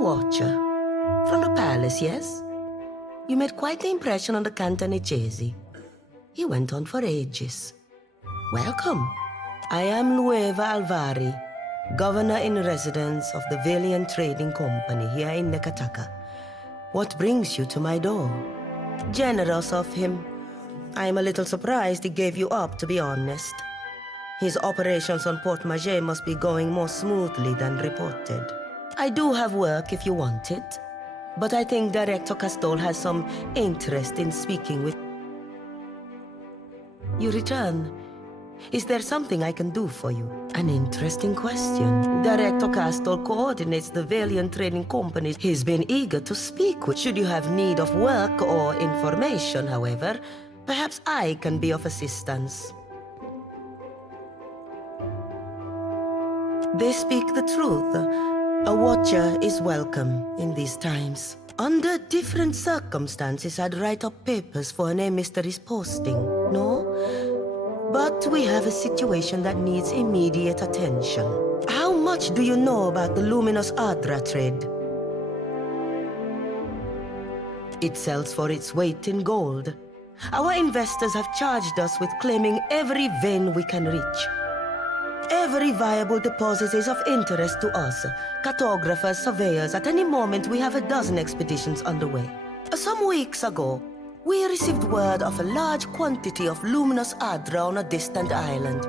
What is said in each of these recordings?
watcher. From the palace, yes? You made quite the impression on the Cantonese. He went on for ages. Welcome. I am Lueva Alvari, governor in residence of the Valiant Trading Company here in Nekataka. What brings you to my door? Generous of him. I am a little surprised he gave you up, to be honest. His operations on Port Maget must be going more smoothly than reported. I do have work if you want it, but I think Director Castol has some interest in speaking with... You return. Is there something I can do for you? An interesting question. Director Castol coordinates the Valiant Trading Company. He's been eager to speak with. Should you have need of work or information, however, perhaps I can be of assistance. They speak the truth. A watcher is welcome in these times. Under different circumstances, I'd write up papers for an emissary's posting, no? But we have a situation that needs immediate attention. How much do you know about the luminous Adra trade? It sells for its weight in gold. Our investors have charged us with claiming every vein we can reach. Every viable deposit is of interest to us. Cartographers, surveyors, at any moment we have a dozen expeditions underway. Some weeks ago, we received word of a large quantity of luminous Adra on a distant island.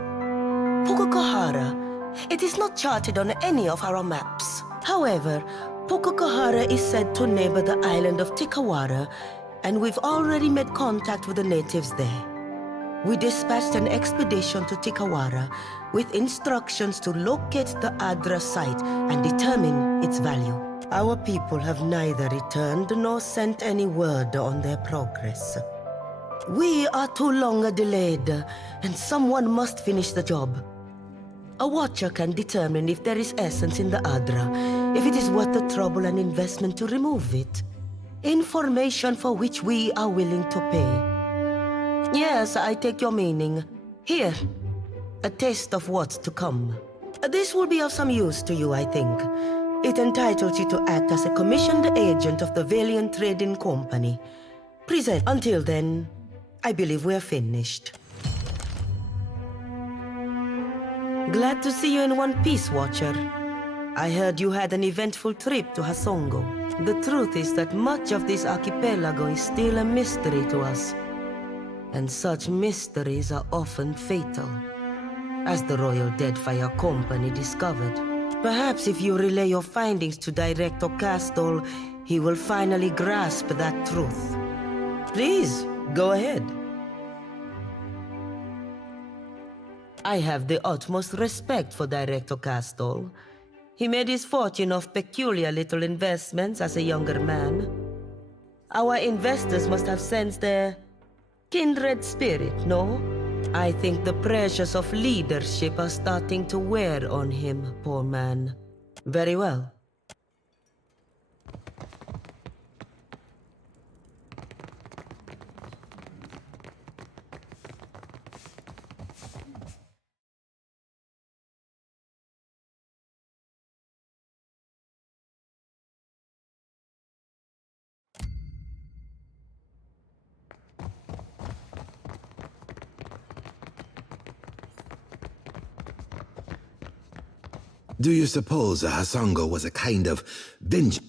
Pukukohara. It is not charted on any of our maps. However, Pukukohara is said to neighbor the island of Tikawara, and we've already made contact with the natives there. We dispatched an expedition to Tikawara with instructions to locate the Adra site and determine its value. Our people have neither returned nor sent any word on their progress. We are too long delayed, and someone must finish the job. A watcher can determine if there is essence in the Adra, if it is worth the trouble and investment to remove it. Information for which we are willing to pay. Yes, I take your meaning. Here, a taste of what's to come. This will be of some use to you, I think. It entitles you to act as a commissioned agent of the Valiant Trading Company. Present. Until then, I believe we're finished. Glad to see you in one piece, Watcher. I heard you had an eventful trip to Hasongo. The truth is that much of this archipelago is still a mystery to us. And such mysteries are often fatal, as the Royal Deadfire Company discovered. Perhaps if you relay your findings to Director Castol, he will finally grasp that truth. Please, go ahead. I have the utmost respect for Director Castol. He made his fortune of peculiar little investments as a younger man. Our investors must have sensed their kindred spirit, no? I think the pressures of leadership are starting to wear on him, poor man. Very well. Do you suppose Hasongo was a kind of binge?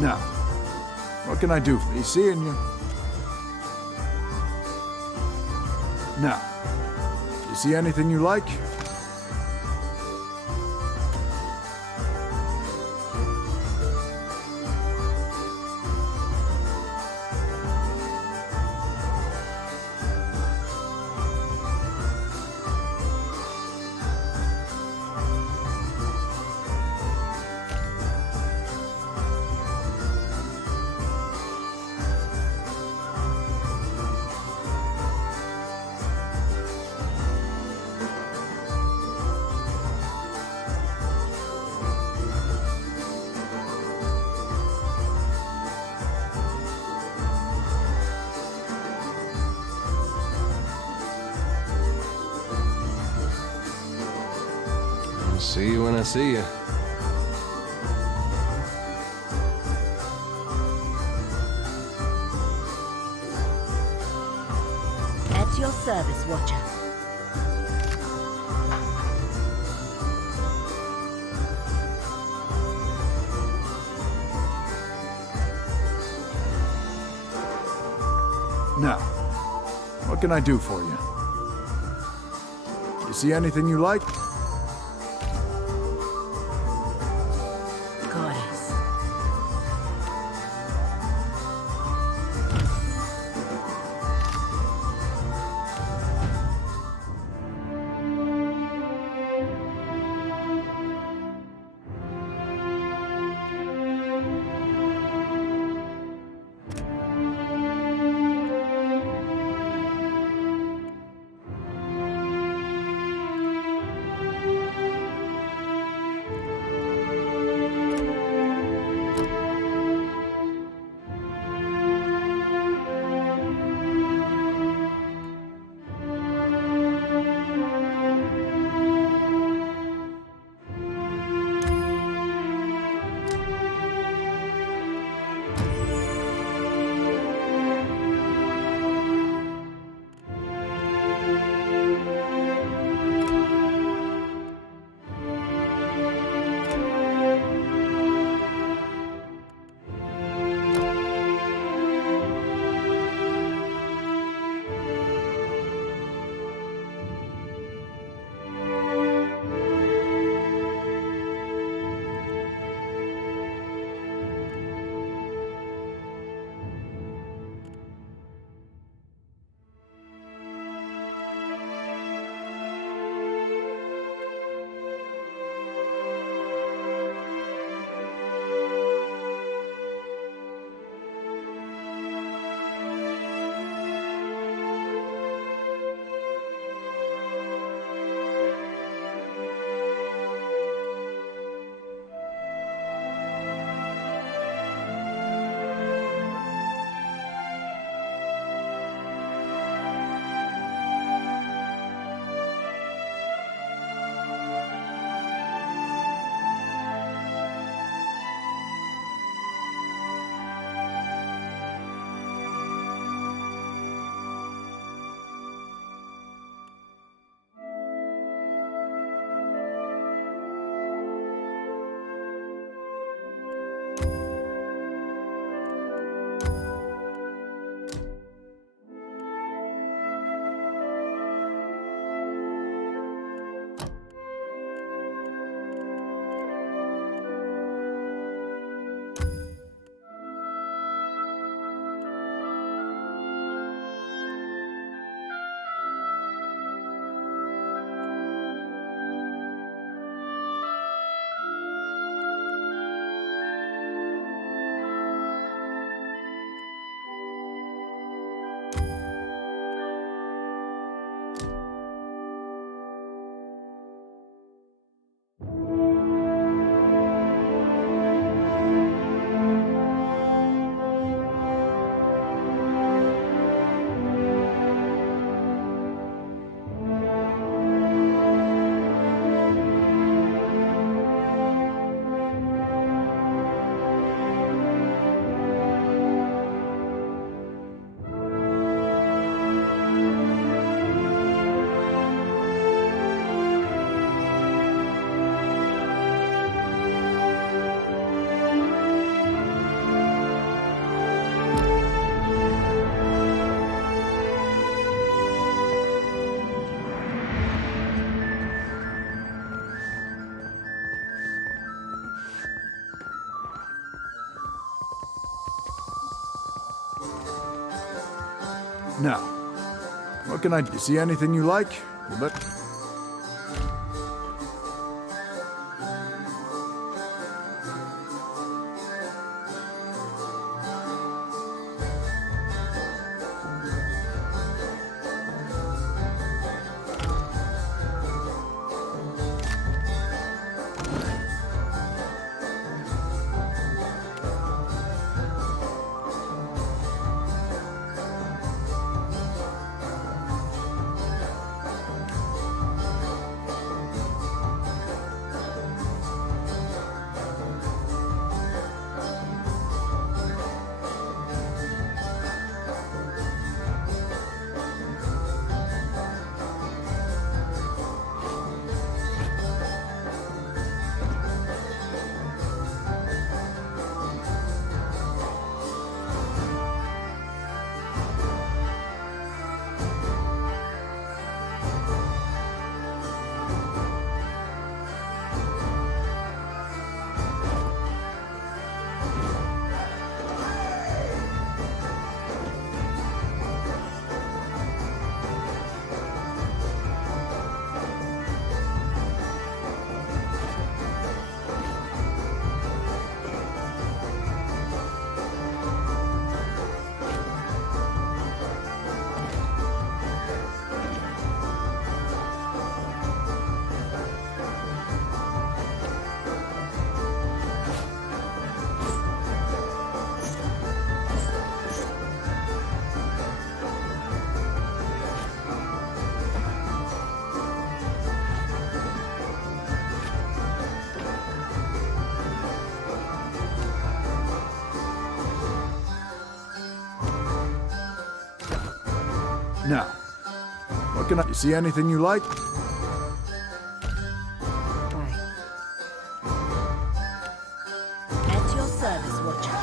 Now, what can I do for you? Seeing you. Now, you see anything you like? See you when I see you. At your service, Watcher. Now, what can I do for you? You see anything you like? Goddess. Now, what can I do? You see anything you like? But now, what can I... You see anything you like? Right. At your service, Watcher.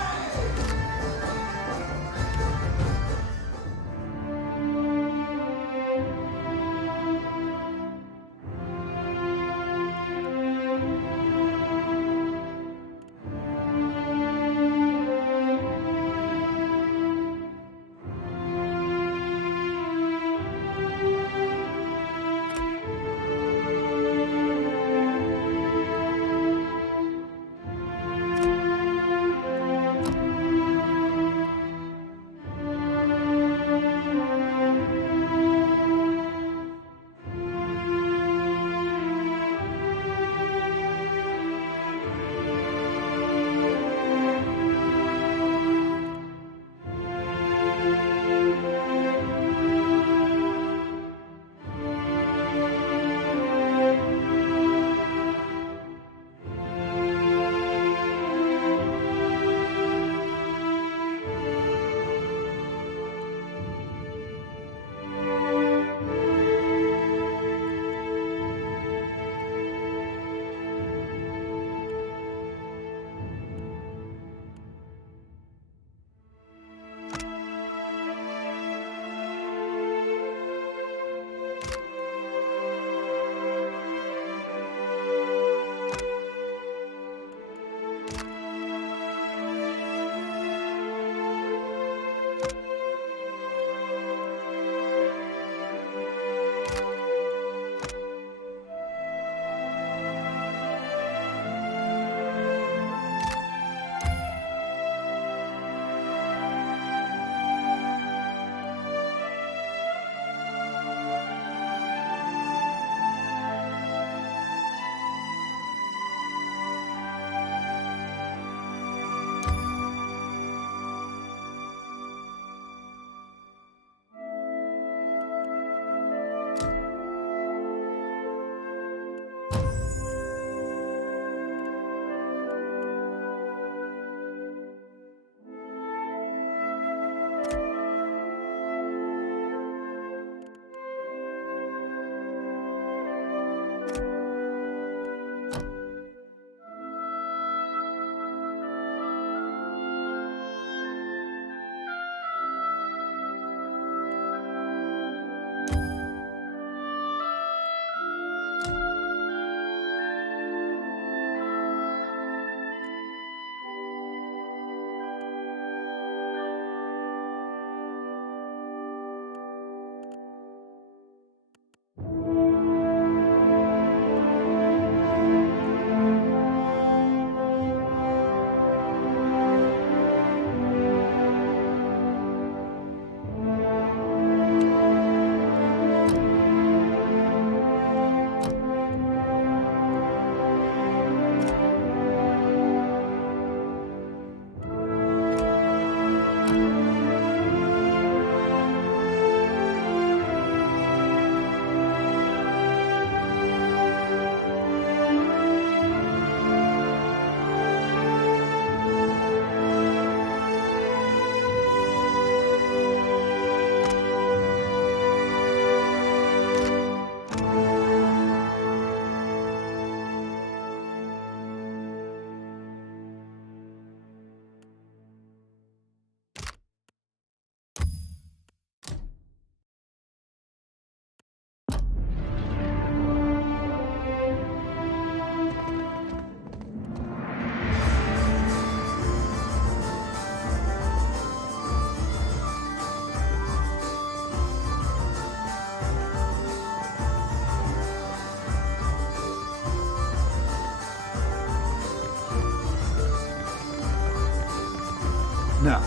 Now,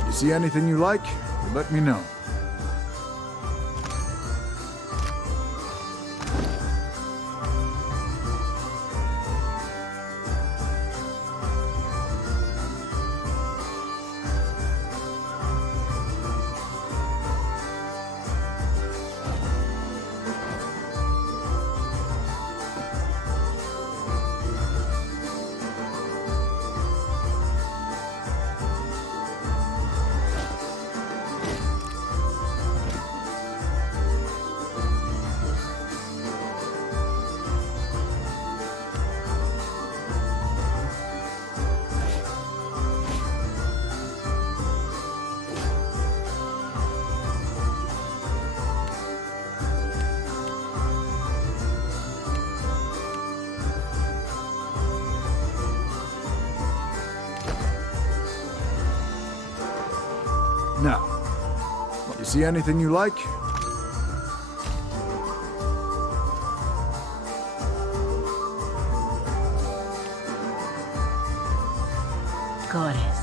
if you see anything you like, let me know. Now, you see anything you like? Goddess.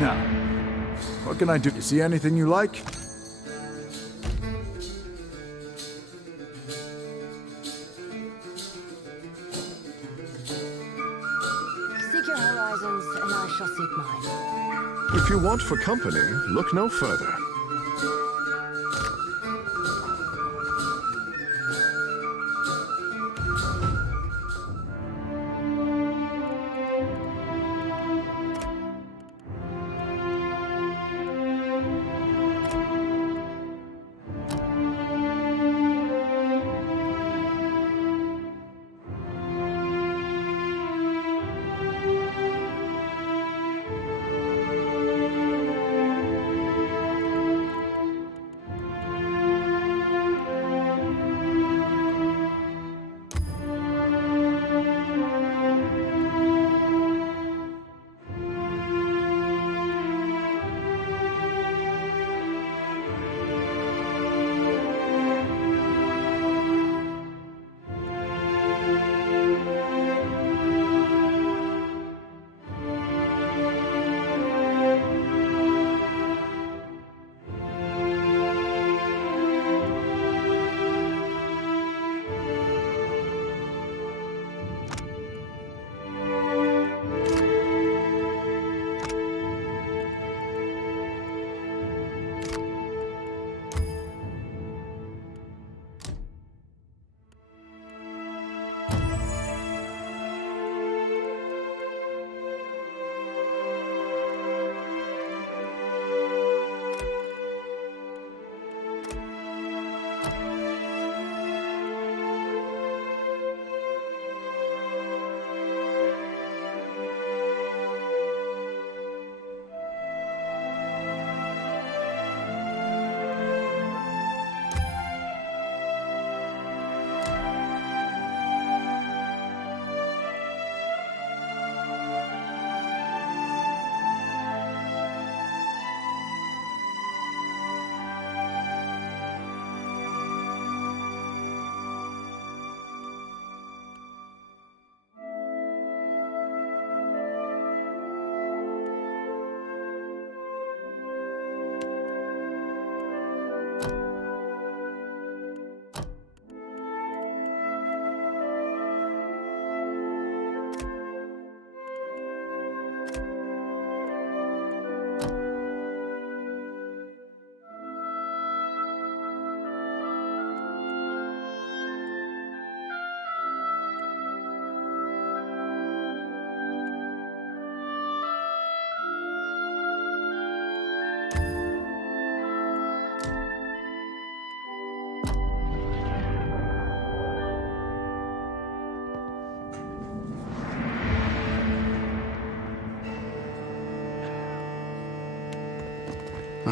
Now, what can I do? You see anything you like? Seek your horizons, and I shall seek mine. If you want for company, look no further.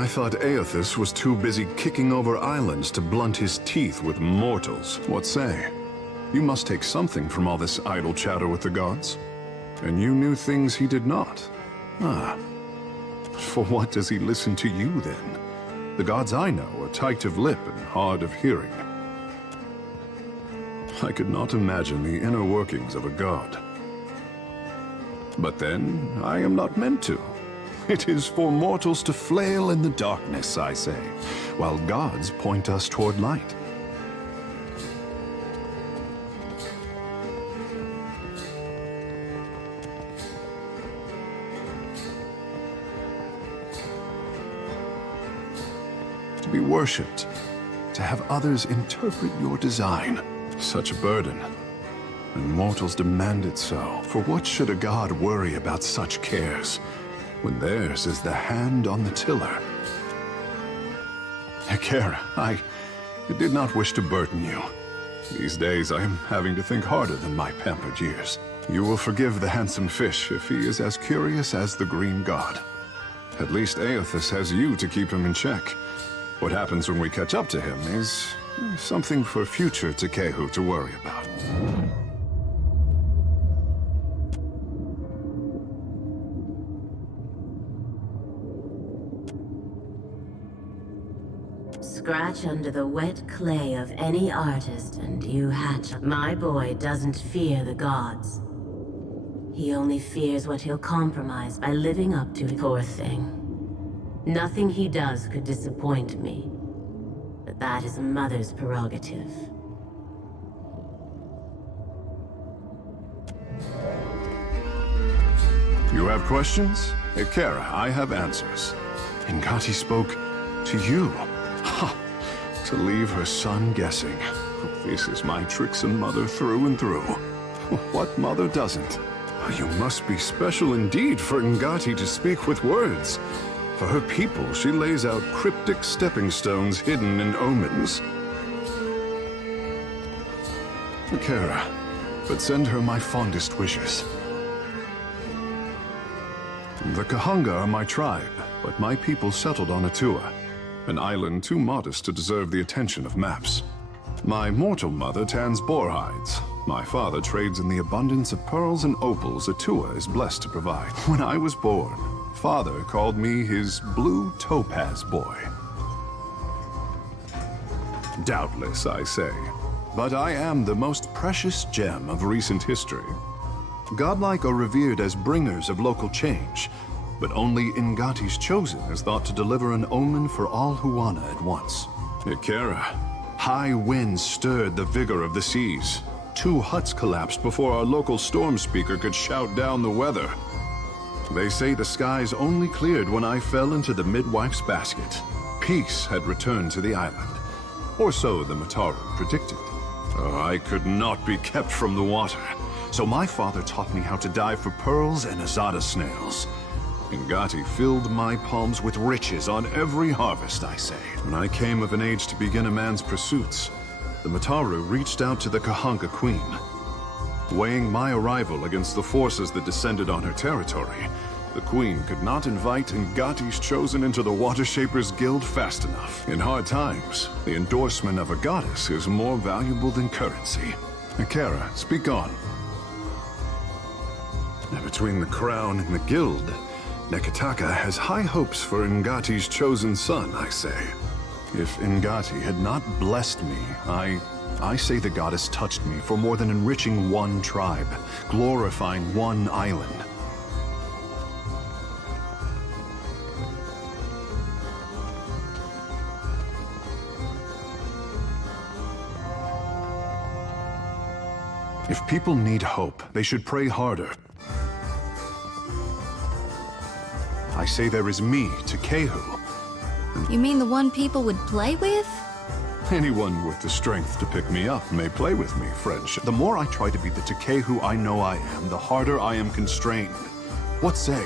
I thought Aethys was too busy kicking over islands to blunt his teeth with mortals. What say? You must take something from all this idle chatter with the gods. And you knew things he did not. Ah. For what does he listen to you, then? The gods I know are tight of lip and hard of hearing. I could not imagine the inner workings of a god. But then, I am not meant to. It is for mortals to flail in the darkness, I say, while gods point us toward light. To be worshipped, to have others interpret your design. Such a burden. And mortals demand it so. For what should a god worry about such cares, when theirs is the hand on the tiller? Kara, I did not wish to burden you. These days I am having to think harder than my pampered years. You will forgive the handsome fish if he is as curious as the green god. At least Aethys has you to keep him in check. What happens when we catch up to him is something for future Tekehu to worry about. Scratch under the wet clay of any artist and you hatch. My boy doesn't fear the gods. He only fears what he'll compromise by living up to it. Poor thing. Nothing he does could disappoint me. But that is a mother's prerogative. You have questions? Kara, I have answers. Ngati spoke to you. Ha! To leave her son guessing. This is my tricksome mother through and through. What mother doesn't? You must be special indeed for Ngati to speak with words. For her people, she lays out cryptic stepping stones hidden in omens. Kara, but send her my fondest wishes. The Kahanga are my tribe, but my people settled on Atua, an island too modest to deserve the attention of maps. My mortal mother tans boar hides. My father trades in the abundance of pearls and opals Atua is blessed to provide. When I was born, Father called me his blue topaz boy. Doubtless, I say, but I am the most precious gem of recent history. Godlike are revered as bringers of local change, but only Ngati's chosen is thought to deliver an omen for all Huana at once. Ikera, high winds stirred the vigor of the seas. 2 huts collapsed before our local storm speaker could shout down the weather. They say the skies only cleared when I fell into the midwife's basket. Peace had returned to the island, or so the Mataru predicted. Oh, I could not be kept from the water, so my father taught me how to dive for pearls and azada snails. Ngati filled my palms with riches on every harvest, I say. When I came of an age to begin a man's pursuits, the Mataru reached out to the Kahanga Queen. Weighing my arrival against the forces that descended on her territory, the Queen could not invite Ngati's chosen into the Water Shapers Guild fast enough. In hard times, the endorsement of a goddess is more valuable than currency. Kara, speak on. Between the crown and the guild, Nekataka has high hopes for Ngati's chosen son, I say. If Ngati had not blessed me, I say the goddess touched me for more than enriching one tribe, glorifying one island. If people need hope, they should pray harder. I say there is me, Tekehu. You mean the one people would play with? Anyone with the strength to pick me up may play with me, friendship. The more I try to be the Tekehu I know I am, the harder I am constrained. What say?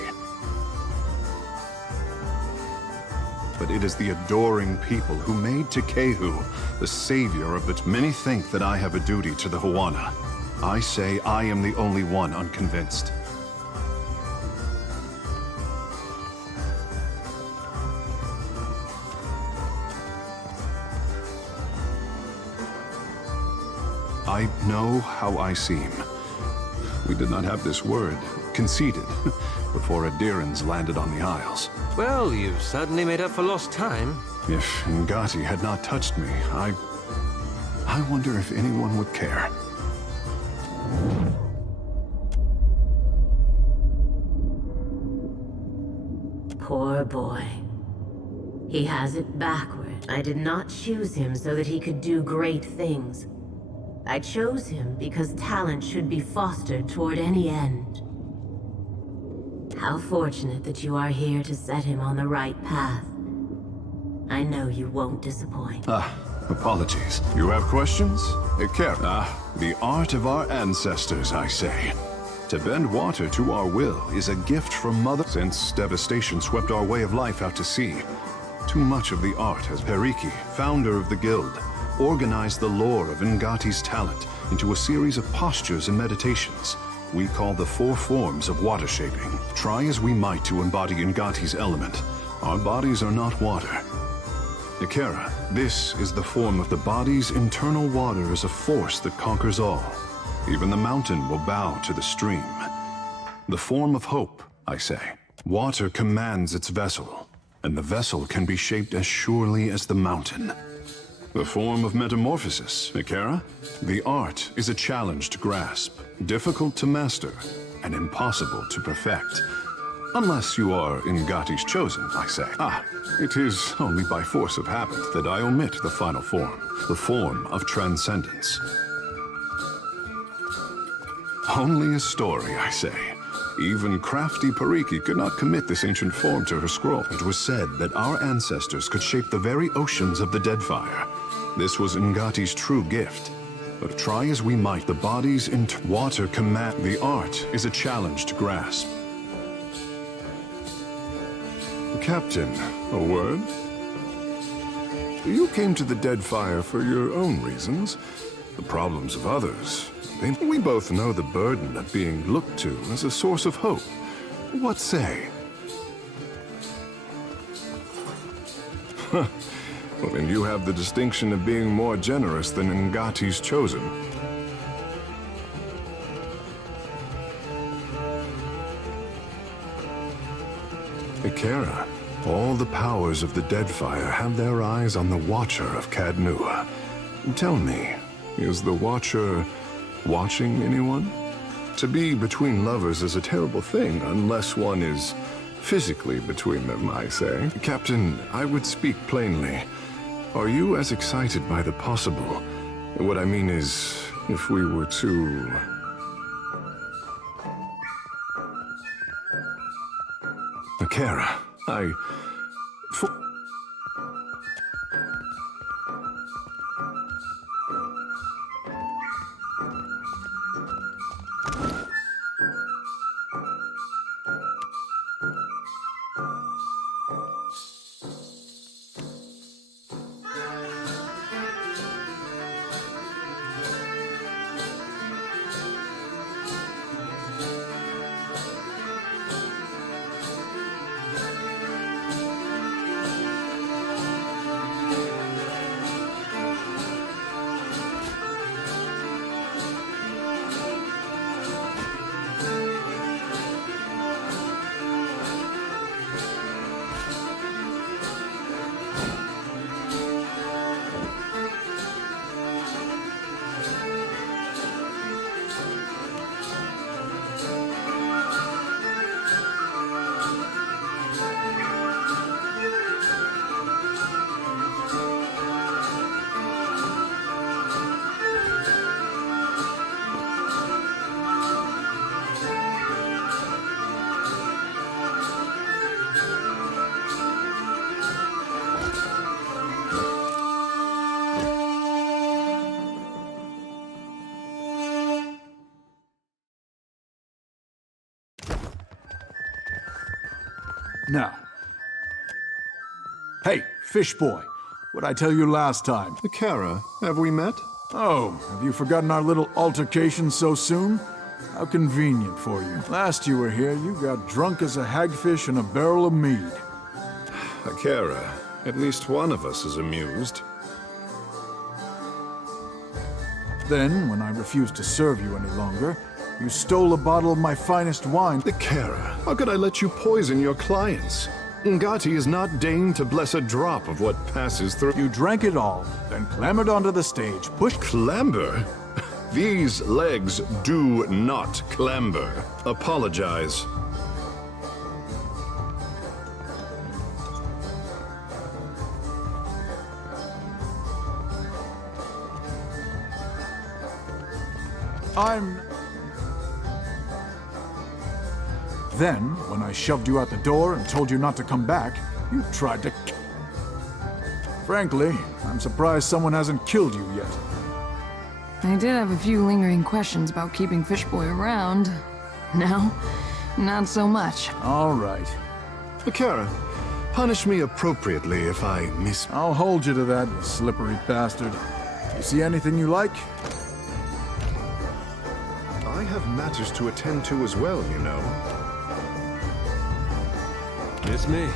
But it is the adoring people who made Tekehu the savior of it. Many think that I have a duty to the Huana. I say I am the only one unconvinced. I know how I seem. We did not have this word conceded before Adirans landed on the Isles. Well, you've certainly made up for lost time. If Ngati had not touched me, I wonder if anyone would care. Poor boy. He has it backward. I did not choose him so that he could do great things. I chose him because talent should be fostered toward any end. How fortunate that you are here to set him on the right path. I know you won't disappoint. Apologies. You have questions? Ikera, the art of our ancestors, I say. To bend water to our will is a gift from Mother. Since devastation swept our way of life out to sea, too much of the art has Periki, founder of the guild, organized the lore of Ngati's talent into a series of postures and meditations we call the 4 forms of water shaping. Try as we might to embody Ngati's element, our bodies are not water. Ikera, this is the form of the body's internal water as a force that conquers all. Even the mountain will bow to the stream. The form of hope, I say. Water commands its vessel, and the vessel can be shaped as surely as the mountain. The form of metamorphosis, Ikera. The art is a challenge to grasp, difficult to master, and impossible to perfect. Unless you are Ngati's chosen, I say. It is only by force of habit that I omit the final form, the form of transcendence. Only a story, I say. Even crafty Periki could not commit this ancient form to her scroll. It was said that our ancestors could shape the very oceans of the Deadfire. This was Ngati's true gift. But try as we might, the body's water command. The art is a challenge to grasp. Captain, a word? You came to the Deadfire for your own reasons, the problems of others. We both know the burden of being looked to as a source of hope. What say? Well, and you have the distinction of being more generous than Ngati's chosen. Ikera, all the powers of the Deadfire have their eyes on the Watcher of Cadnua. Tell me, is the Watcher watching anyone? To be between lovers is a terrible thing unless one is physically between them, I say. Captain, I would speak plainly. Are you as excited by the possible? What I mean is, if we were to... Ikera, Now. Hey, fish boy. What'd I tell you last time? Ikera, have we met? Oh, have you forgotten our little altercation so soon? How convenient for you. Last you were here, you got drunk as a hagfish in a barrel of mead. Ikera, at least one of us is amused. Then, when I refused to serve you any longer, you stole a bottle of my finest wine. Ikera, how could I let you poison your clients? Ngati is not deigned to bless a drop of what passes through. You drank it all, then clambered onto the stage, pushed... Clamber? These legs do not clamber. Apologize. Then, when I shoved you out the door and told you not to come back, you tried to... Frankly, I'm surprised someone hasn't killed you yet. I did have a few lingering questions about keeping Fishboy around. No, not so much. All right. Ikera, punish me appropriately if I miss... I'll hold you to that, you slippery bastard. You see anything you like? I have matters to attend to as well, you know. It's me.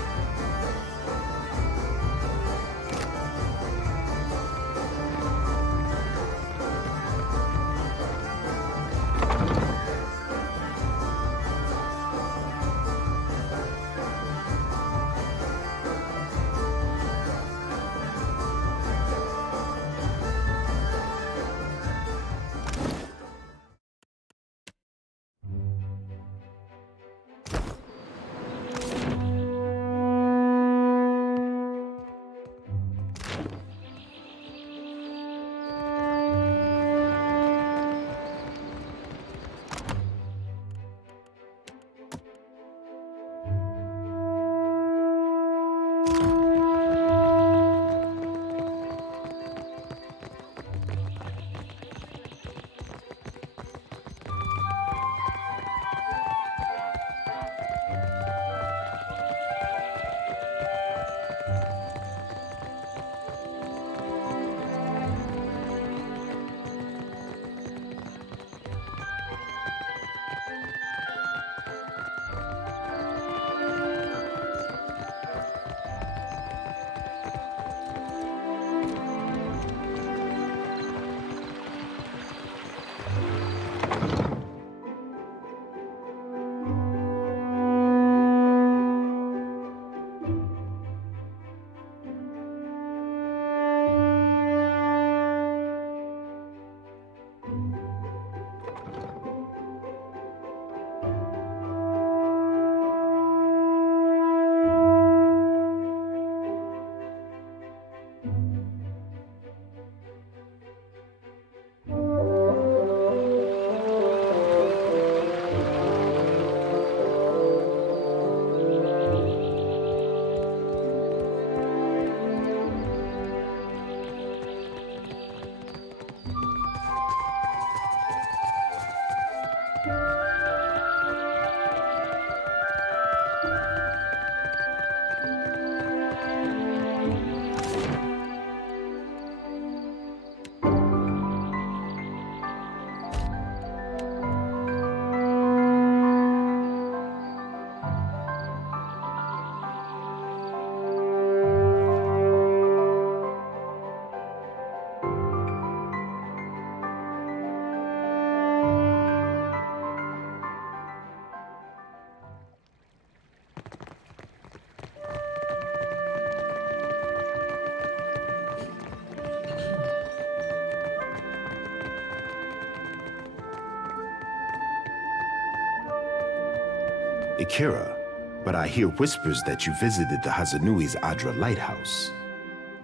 Ikera, but I hear whispers that you visited the Hazanui's Adra lighthouse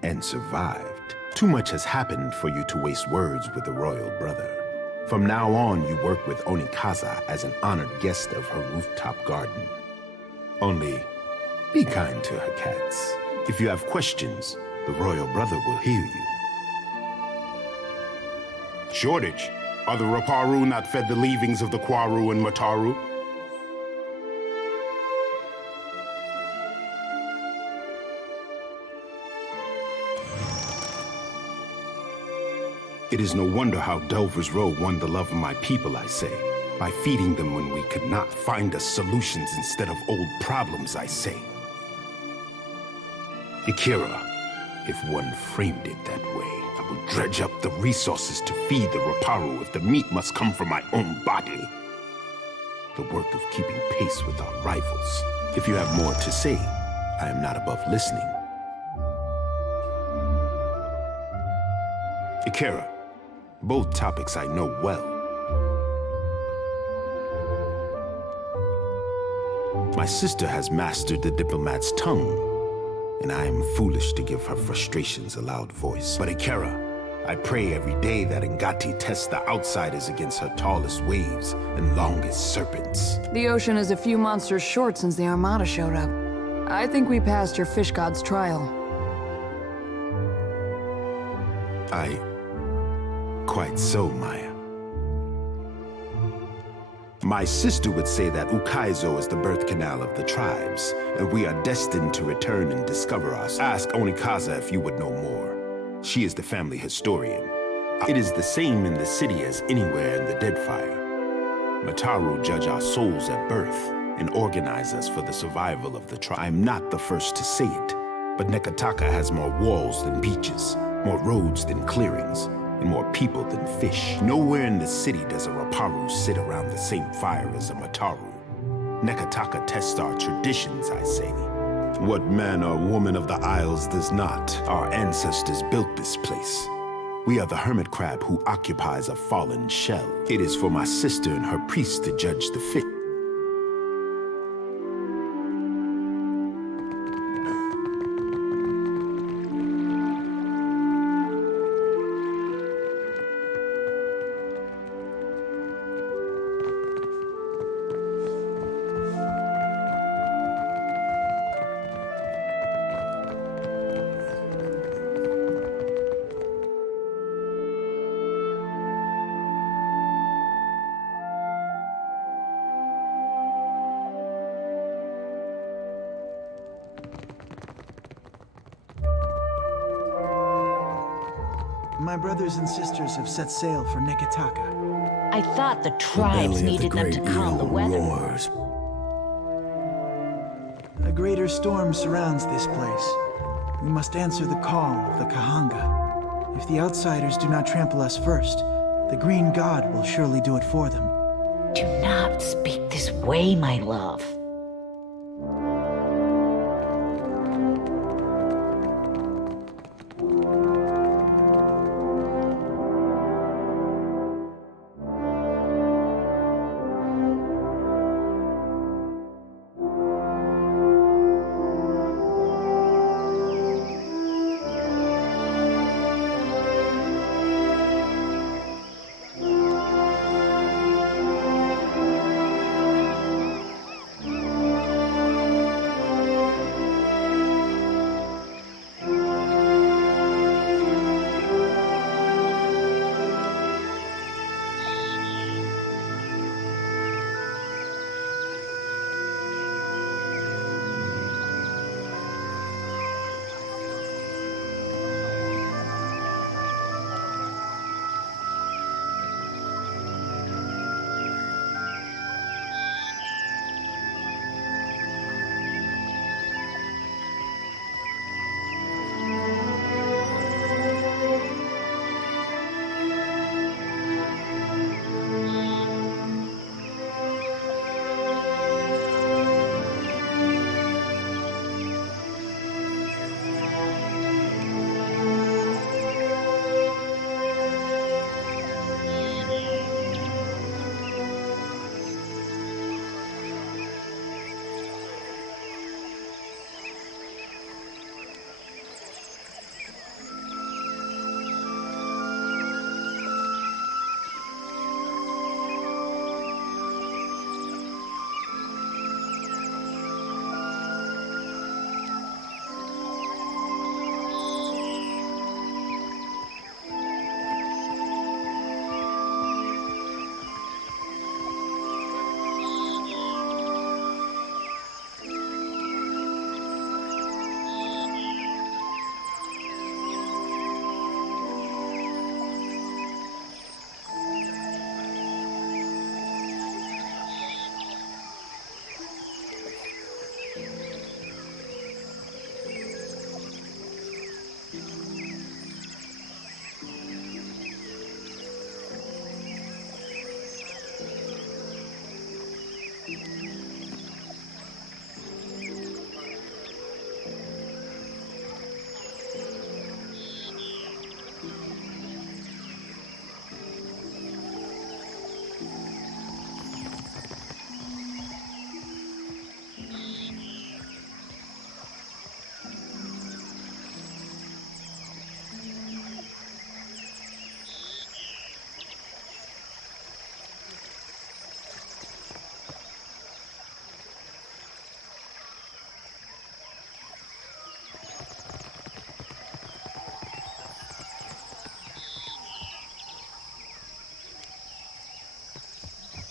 and survived. Too much has happened for you to waste words with the royal brother. From now on, you work with Onikaza as an honored guest of her rooftop garden. Only, be kind to her cats. If you have questions, the royal brother will hear you. Shortage. Are the Raparu not fed the leavings of the Kwaru and Mataru? It is no wonder how Delver's Row won the love of my people, I say. By feeding them when we could not find us solutions instead of old problems, I say. Ikera, if one framed it that way, I will dredge up the resources to feed the Raparu if the meat must come from my own body. The work of keeping pace with our rivals. If you have more to say, I am not above listening. Ikera, both topics I know well. My sister has mastered the diplomat's tongue, and I am foolish to give her frustrations a loud voice. But Ikera, I pray every day that Ngati tests the outsiders against her tallest waves and longest serpents. The ocean is a few monsters short since the Armada showed up. I think we passed your fish god's trial. Quite so, Maya. My sister would say that Ukaizo is the birth canal of the tribes, and we are destined to return and discover us. Ask Onikaza if you would know more. She is the family historian. It is the same in the city as anywhere in the Deadfire. Mataru judge our souls at birth and organize us for the survival of the tribe. I'm not the first to say it, but Nekataka has more walls than beaches, more roads than clearings, and more people than fish. Nowhere in the city does a Raparu sit around the same fire as a Mataru. Nekataka tests our traditions, I say. What man or woman of the Isles does not? Our ancestors built this place. We are the hermit crab who occupies a fallen shell. It is for my sister and her priest to judge the fit. My brothers and sisters have set sail for Nekataka. I thought the tribes needed them to calm the weather. Roars. A greater storm surrounds this place. We must answer the call of the Kahanga. If the outsiders do not trample us first, the Green God will surely do it for them. Do not speak this way, my love.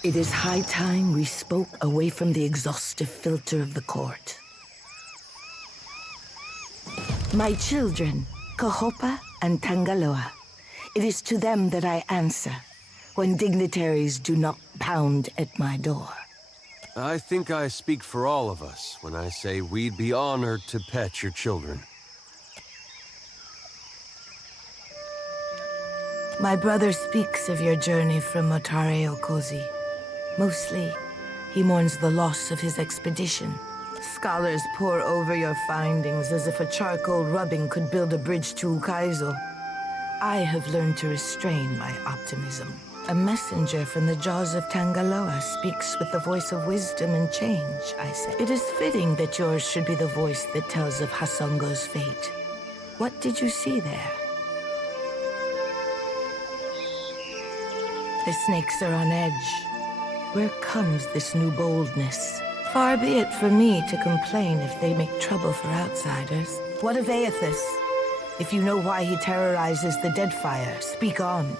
It is high time we spoke away from the exhaustive filter of the court. My children, Kahopa and Tangaloa, it is to them that I answer when dignitaries do not pound at my door. I think I speak for all of us when I say we'd be honored to pet your children. My brother speaks of your journey from Otare Okozi. Mostly, he mourns the loss of his expedition. Scholars pore over your findings as if a charcoal rubbing could build a bridge to Ukaizo. I have learned to restrain my optimism. A messenger from the jaws of Tangaloa speaks with the voice of wisdom and change, I say. It is fitting that yours should be the voice that tells of Hasongo's fate. What did you see there? The snakes are on edge. Where comes this new boldness? Far be it for me to complain if they make trouble for outsiders. What of Aethys? If you know why he terrorizes the Deadfire, speak on.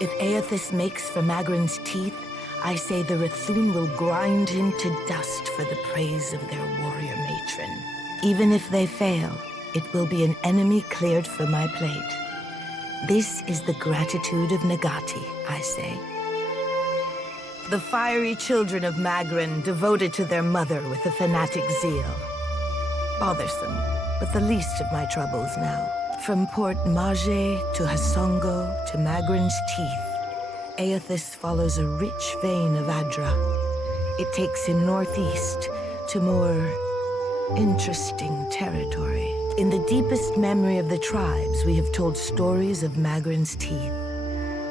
If Aethys makes for Magran's teeth, I say the Rathun will grind him to dust for the praise of their warrior matron. Even if they fail, it will be an enemy cleared for my plate. This is the gratitude of Nagati, I say. The fiery children of Magran devoted to their mother with a fanatic zeal. Bothersome, but the least of my troubles now. From Port Mage to Hasongo to Magran's teeth, Aethys follows a rich vein of Adra. It takes him northeast to more interesting territory. In the deepest memory of the tribes, we have told stories of Magran's teeth.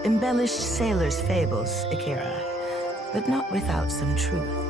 Embellished sailors' fables, Akira, but not without some truth.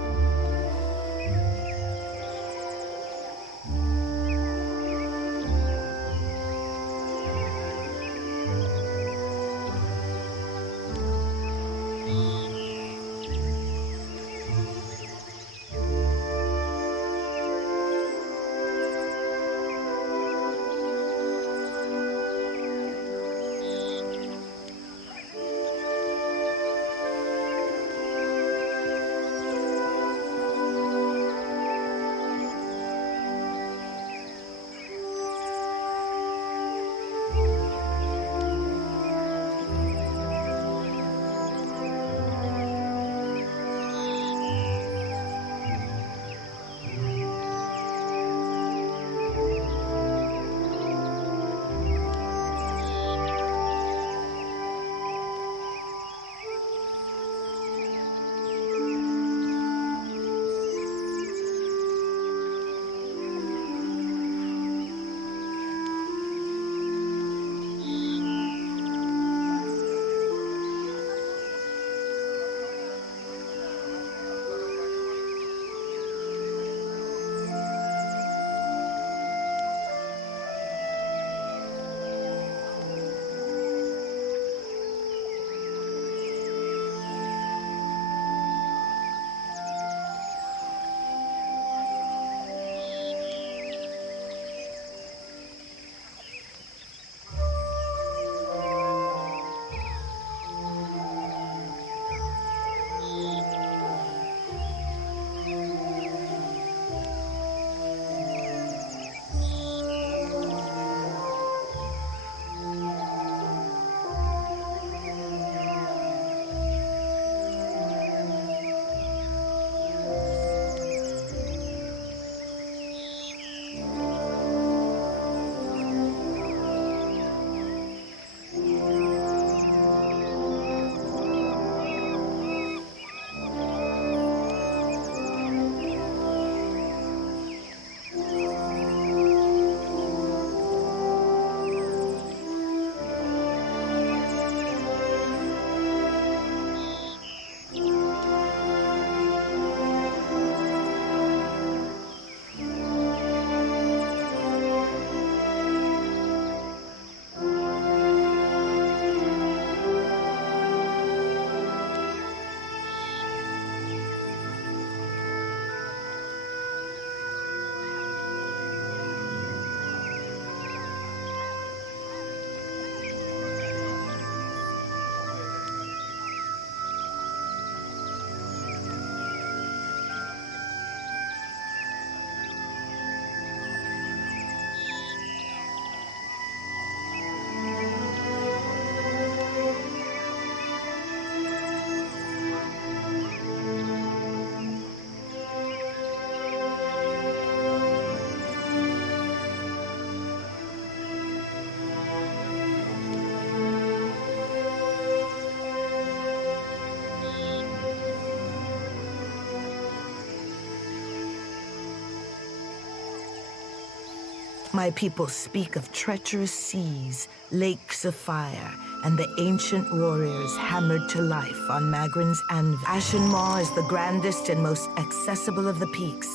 My people speak of treacherous seas, lakes of fire, and the ancient warriors hammered to life on Magrin's anvil. Ashen Maw is the grandest and most accessible of the peaks.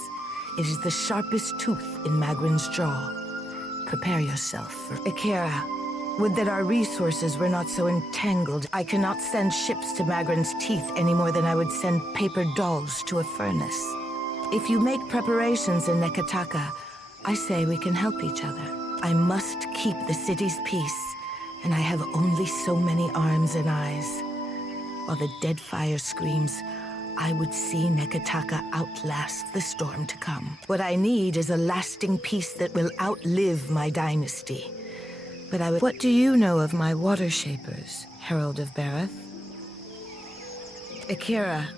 It is the sharpest tooth in Magrin's jaw. Prepare yourself for Akira. Would that our resources were not so entangled. I cannot send ships to Magrin's teeth any more than I would send paper dolls to a furnace. If you make preparations in Nekataka, I say we can help each other. I must keep the city's peace, and I have only so many arms and eyes. While the Deadfire screams, I would see Nekataka outlast the storm to come. What I need is a lasting peace that will outlive my dynasty. But What do you know of my water shapers, Herald of Bareth? Akira,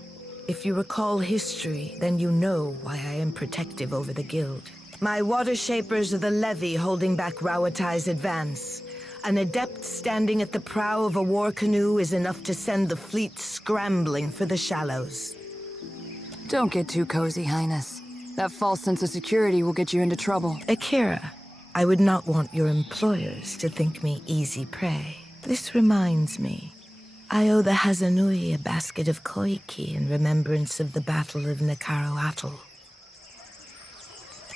if you recall history, then you know why I am protective over the guild. My water shapers are the levy holding back Rawatai's advance. An adept standing at the prow of a war canoe is enough to send the fleet scrambling for the shallows. Don't get too cozy, Highness. That false sense of security will get you into trouble. Akira, I would not want your employers to think me easy prey. This reminds me. I owe the Hazanui a basket of koiki in remembrance of the Battle of Nekaroatl.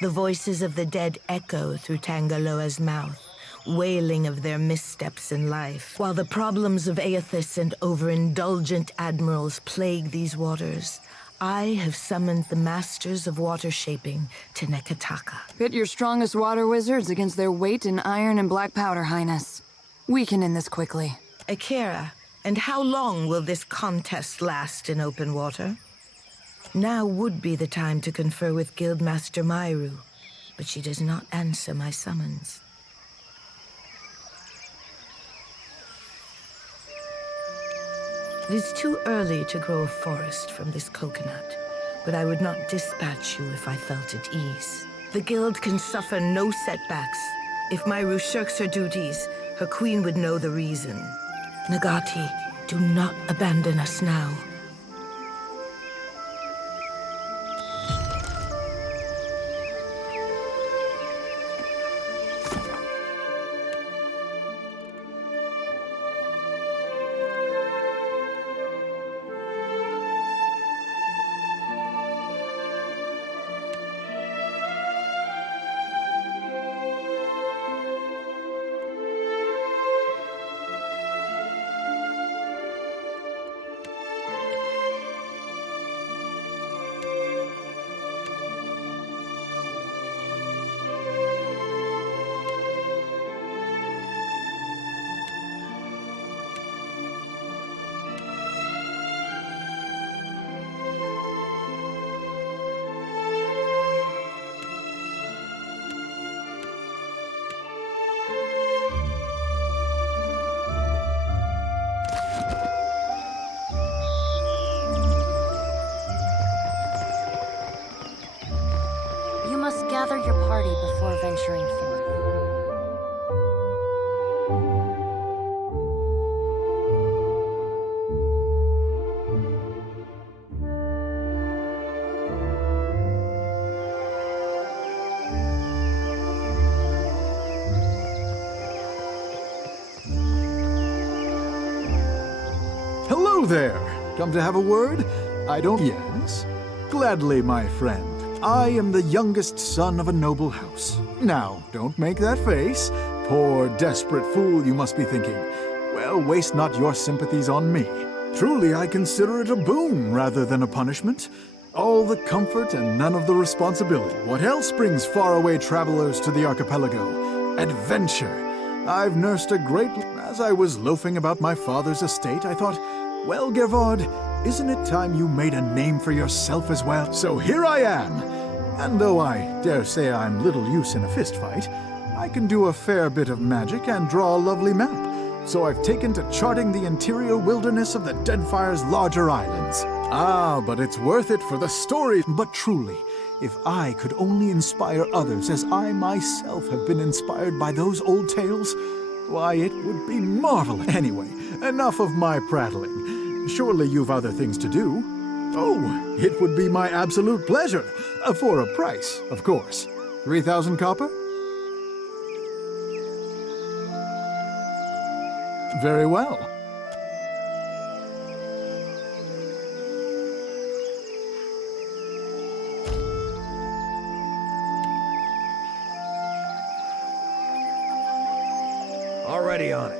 The voices of the dead echo through Tangaloa's mouth, wailing of their missteps in life, while the problems of Aethys and overindulgent admirals plague these waters. I have summoned the masters of water shaping to Nekataka. Pit your strongest water wizards against their weight in iron and black powder, Highness. We can end this quickly. Akira, and how long will this contest last in open water? Now would be the time to confer with Guildmaster Myru, but she does not answer my summons. It is too early to grow a forest from this coconut, but I would not dispatch you if I felt at ease. The guild can suffer no setbacks. If Myru shirks her duties, her queen would know the reason. Nagati, do not abandon us now. Gather your party before venturing forth. Hello there! Come to have a word? I don't... Yes? Gladly, my friend. I am the youngest son of a noble house. Now, don't make that face. Poor, desperate fool, you must be thinking. Well, waste not your sympathies on me. Truly, I consider it a boon rather than a punishment. All the comfort and none of the responsibility. What else brings faraway travelers to the archipelago? Adventure. I've nursed a great... As I was loafing about my father's estate, I thought, well, Gervard, isn't it time you made a name for yourself as well? So here I am. And though I dare say I'm little use in a fistfight, I can do a fair bit of magic and draw a lovely map. So I've taken to charting the interior wilderness of the Deadfire's larger islands. Ah, but it's worth it for the story. But truly, if I could only inspire others as I myself have been inspired by those old tales, why, it would be marvelous. Anyway, enough of my prattling. Surely you've other things to do. Oh, it would be my absolute pleasure. For a price, of course. 3,000 copper? Very well. Already on it.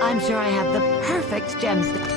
I'm sure I have the perfect gemstone.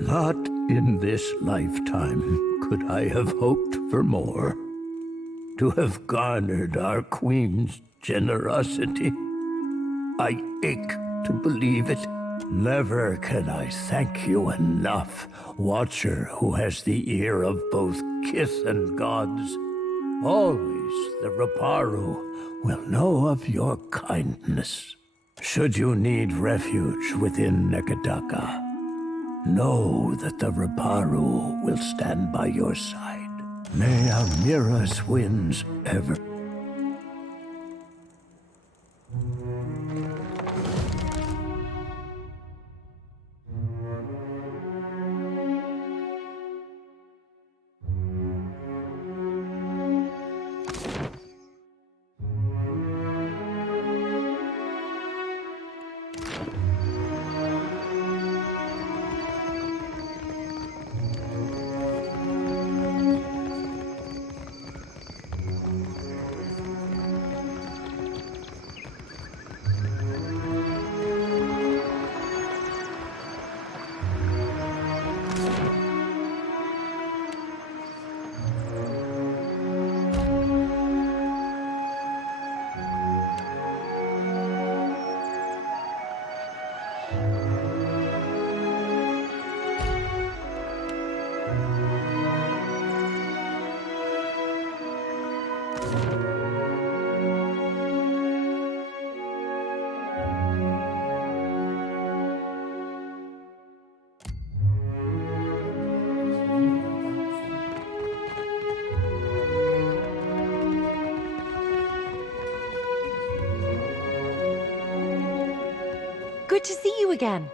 Not in this lifetime could I have hoped for more. To have garnered our queen's generosity. I ache to believe it. Never can I thank you enough, Watcher who has the ear of both kith and gods. Always the Raparu will know of your kindness. Should you need refuge within Nekadaka, know that the Raparu will stand by your side. May Amira's winds ever... Good to see you again.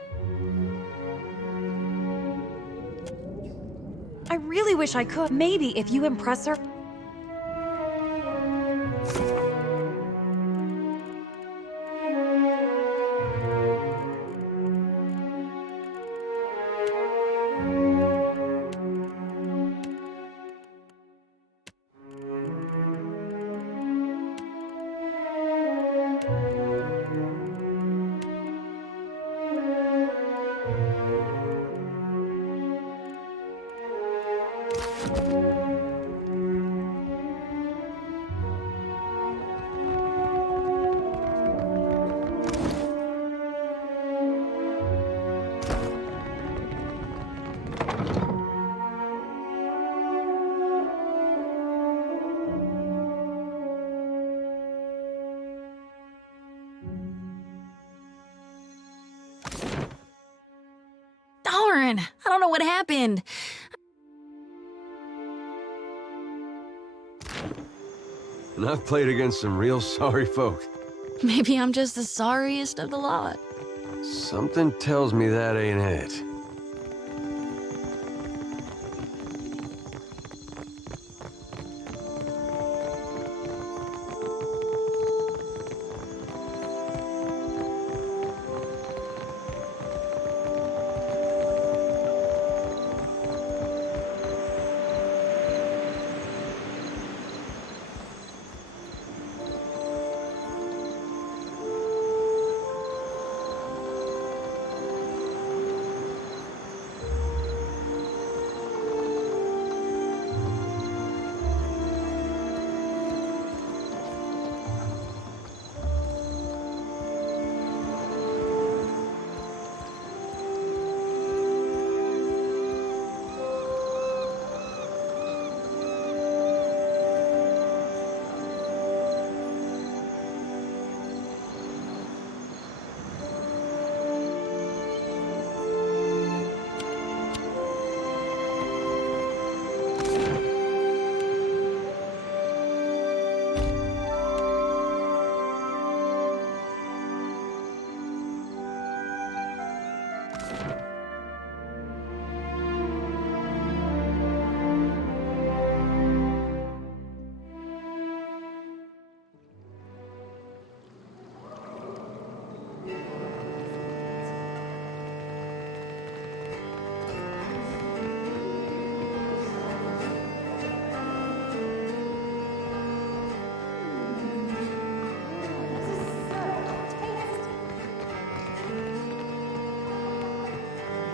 I really wish I could. Maybe if you impress her. Darn! I don't know what happened. And I've played against some real sorry folk. Maybe I'm just the sorriest of the lot. Something tells me that ain't it.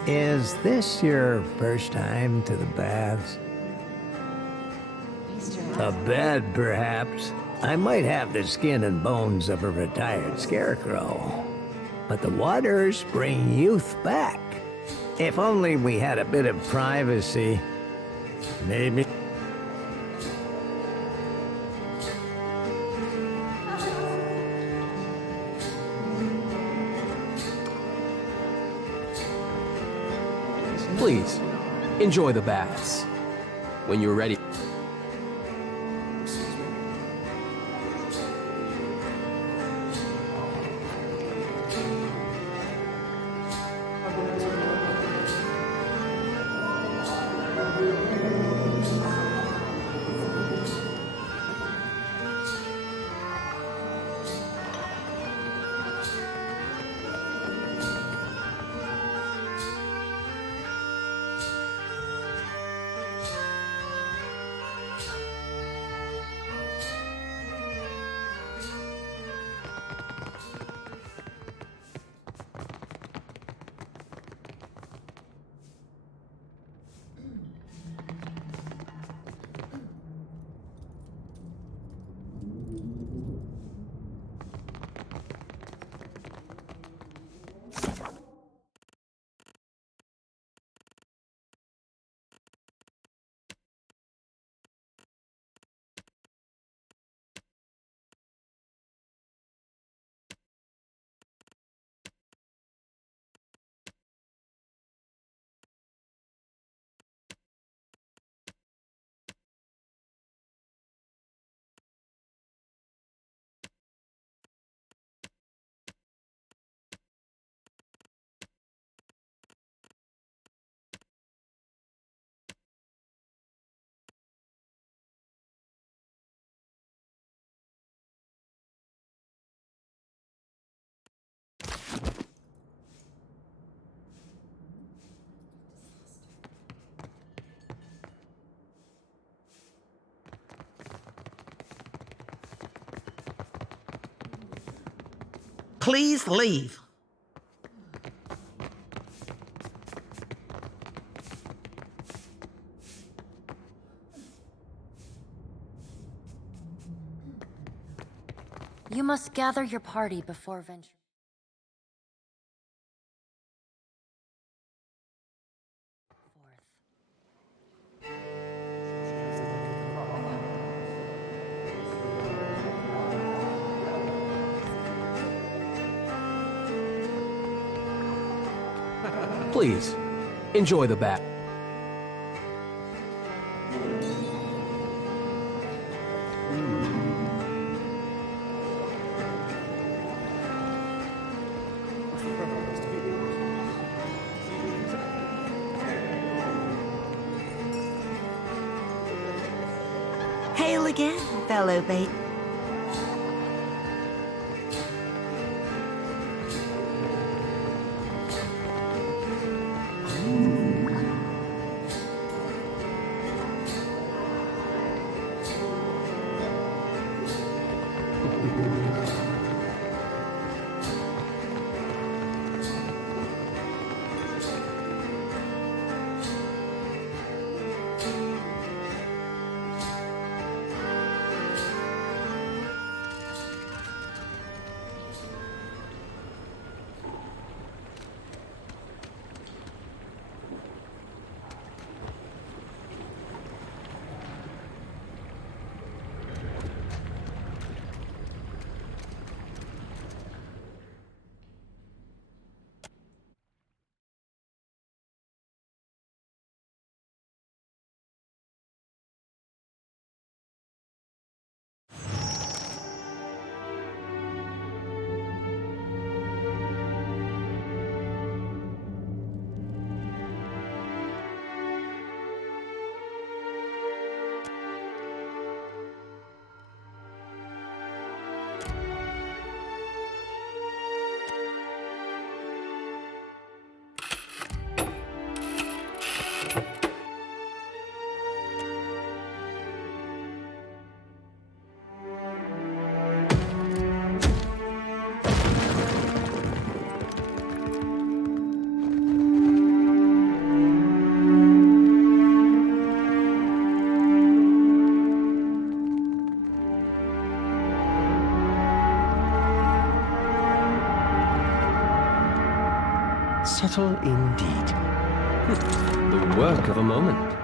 Is this your first time to the baths? A bed, perhaps. I might have the skin and bones of a retired scarecrow, but the waters bring youth back. If only we had a bit of privacy, maybe. Please, enjoy the baths. When you're ready. Please leave. You must gather your party before venturing. Please, enjoy the bat. Hail again, fellow bait. Subtle indeed. The work of a moment.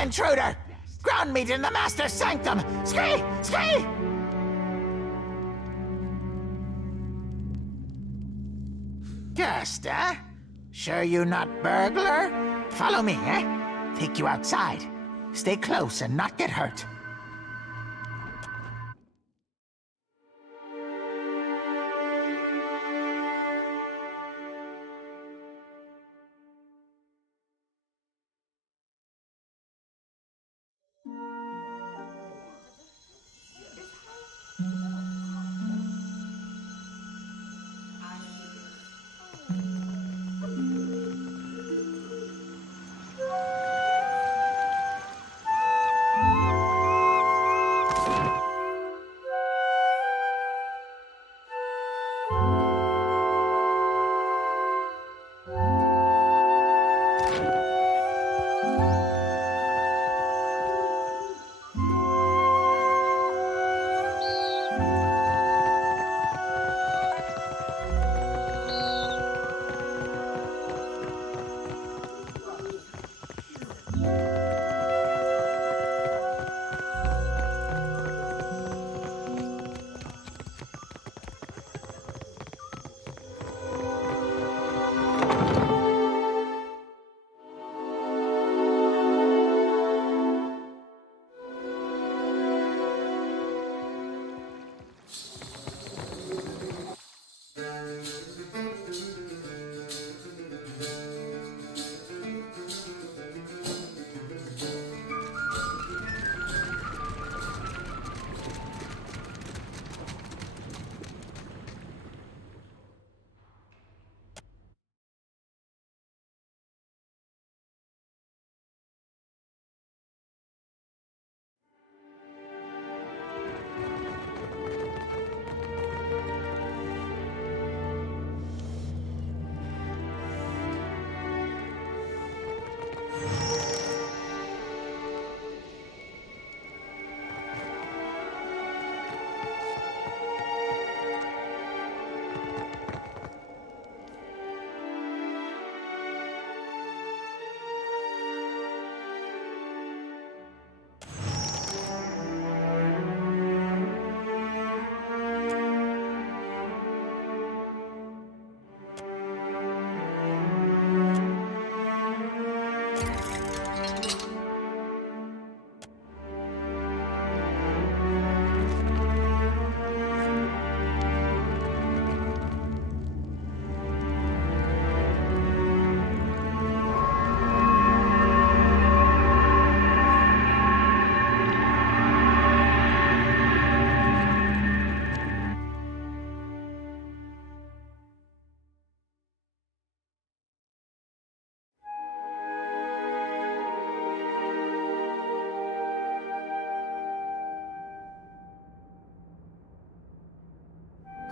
Intruder! Ground meat in the Master's Sanctum! Ski! Ski! Just, eh? Sure you not burglar? Follow me, eh? Take you outside. Stay close and not get hurt.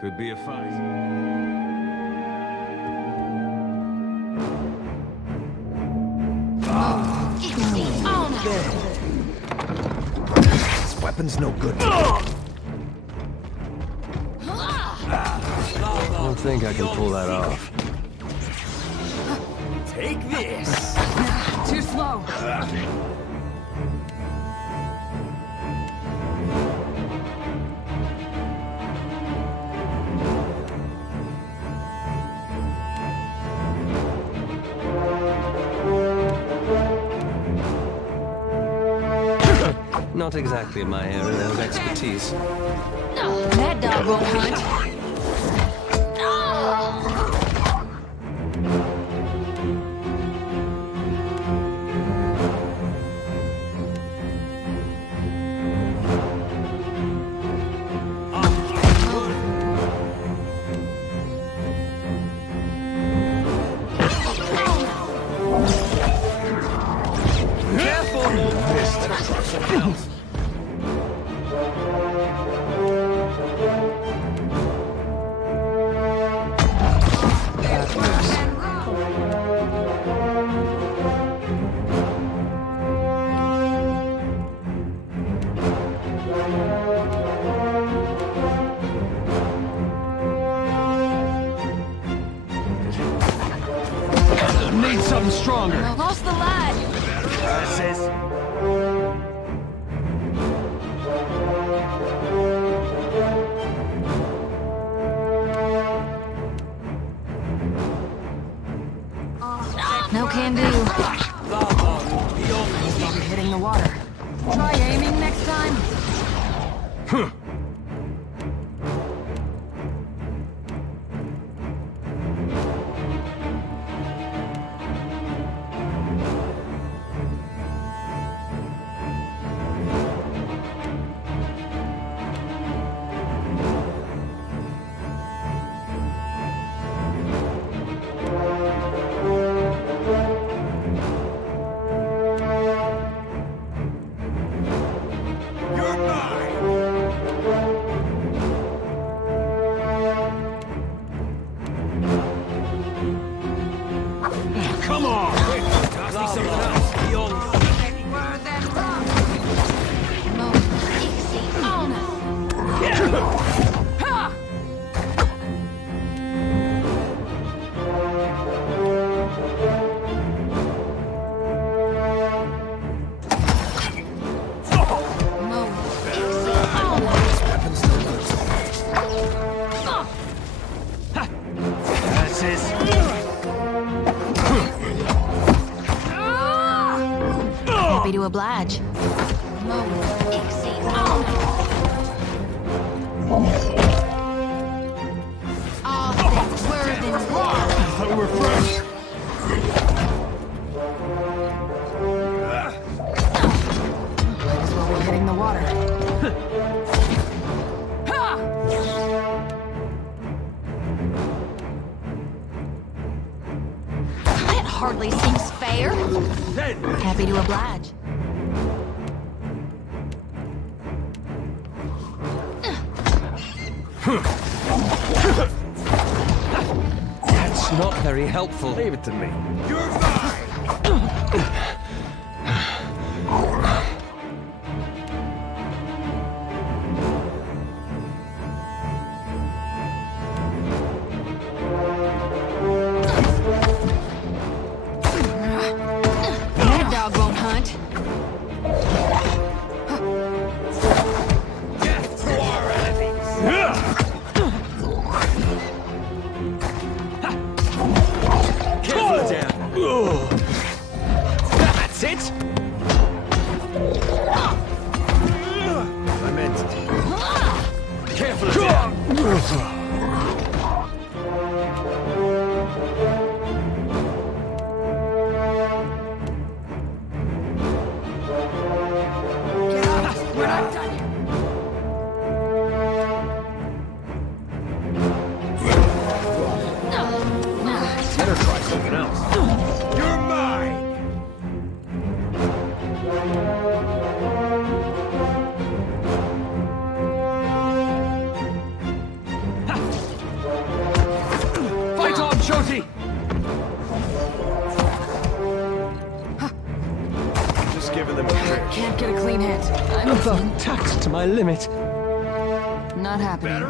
Could be a fight. This weapon's no good. I don't think I can pull that off. Take this! Too slow. Not exactly my area of expertise. That dog won't hunt. Need something stronger. Lost the light. No can do. Maybe hitting the water. Try aiming next time. Happy to oblige. I thought we were fresh. Might as well be hitting the water. That hardly seems fair. Happy to oblige. That's not very helpful. Leave it to me. You're mine! That dog won't hunt. Death to our enemies! Careful down! That's it! I meant it. Careful down! We're not done yet. Better try something else. You're mine! Can't get a clean hit. I'm About taxed to my limit. not happening.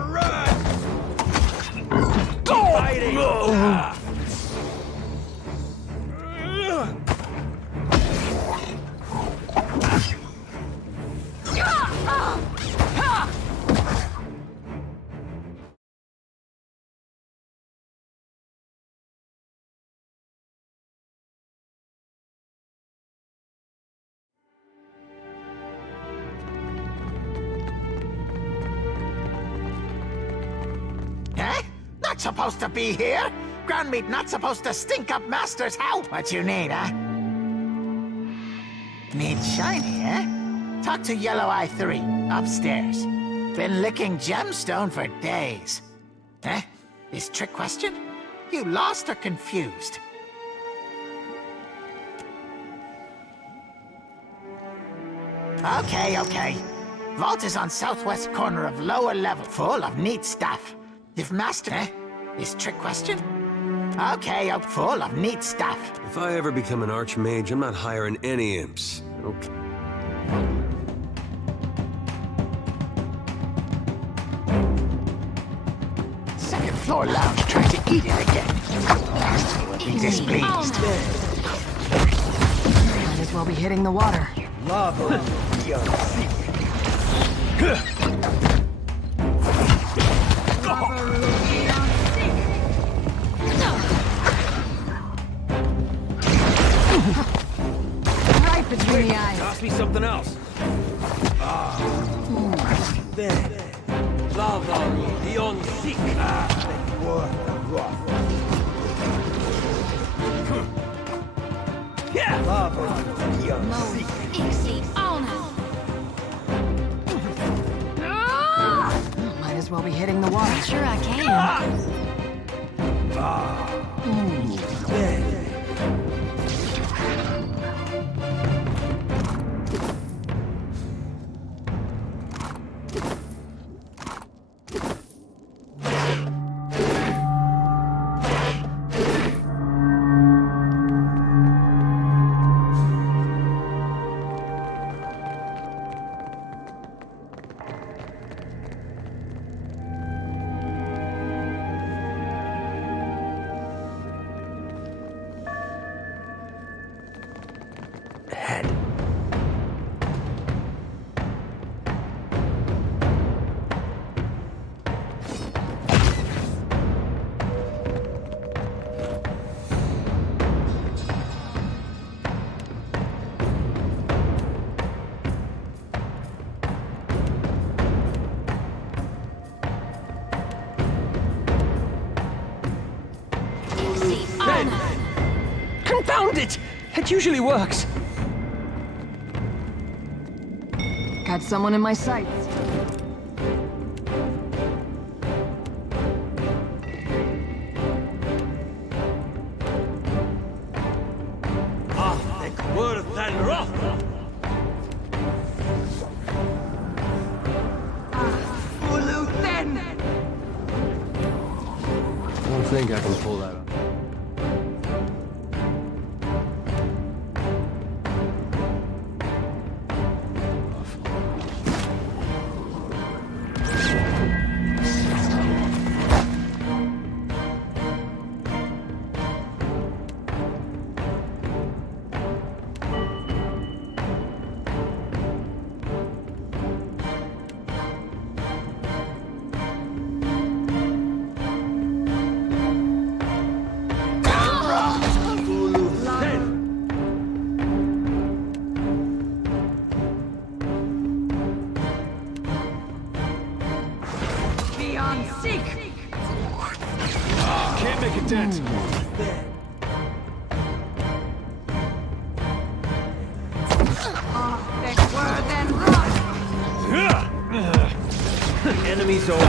Huh? Not supposed to be here? Ground meat not supposed to stink up Master's house? What you need, huh? Need shiny, eh? Talk to Yellow Eye 3, upstairs. Been licking gemstone for days. Eh? This trick question? You lost or confused? Okay. Vault is on southwest corner of lower level, full of neat stuff. If Master... Eh? This trick question? Okay, full of neat stuff. If I ever become an archmage, I'm not hiring any imps. Okay. Second floor lounge trying to eat it again. Master will be displeased. Might as well be hitting the water. Lava. Right between the eyes. Toss me something else. There. Lava beyond seek. Yeah. Lava beyond seek. Might as well be hitting the water. Sure I can. There. Confound it! It usually works. Got someone in my sights. Worth and rough. I don't think I can pull that off. Can't make a dent. Enemies over.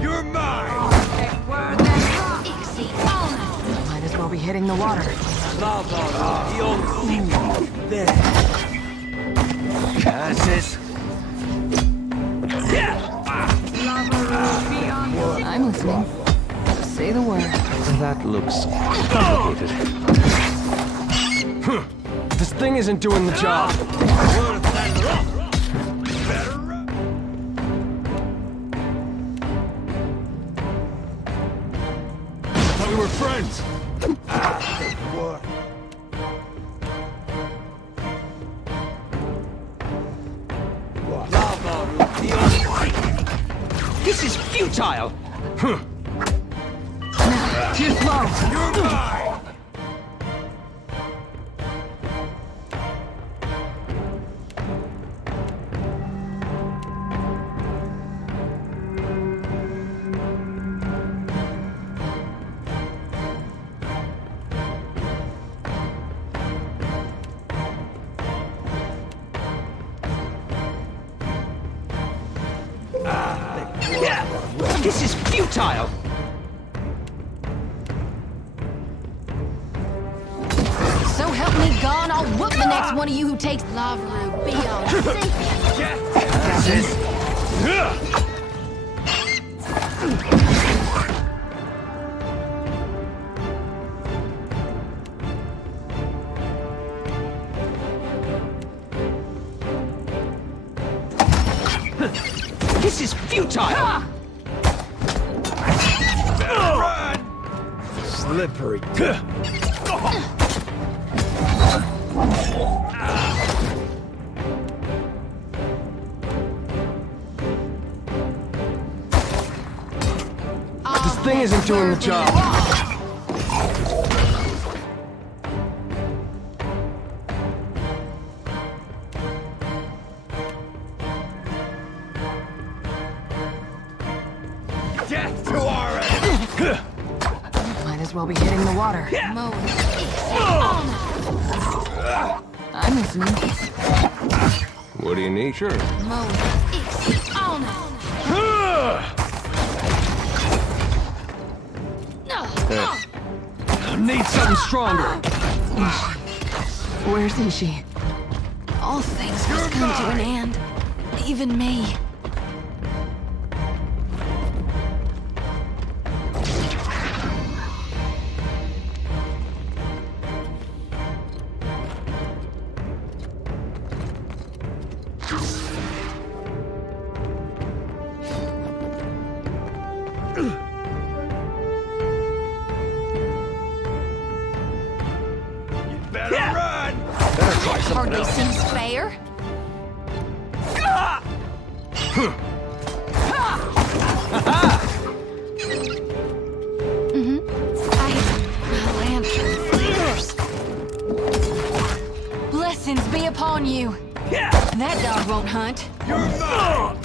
You're mine. Might as well be hitting the water. Curses. I'm listening. Say the word. That looks complicated. This thing isn't doing the job. Thought we were friends. This is futile. Too slow. You're mine. This is futile. So help me God, I'll whoop the next one of you who takes lava root beyond This is futile. Slippery. This thing isn't doing the job. Death to our enemy. Might as well be hitting the water. I'm listening. What do you need? Sure. Need something stronger. Where's Ishi? all things must come to an end. Even me. Hardly seems fair. Lantern flares. Blessings be upon you. That dog won't hunt. You're mine!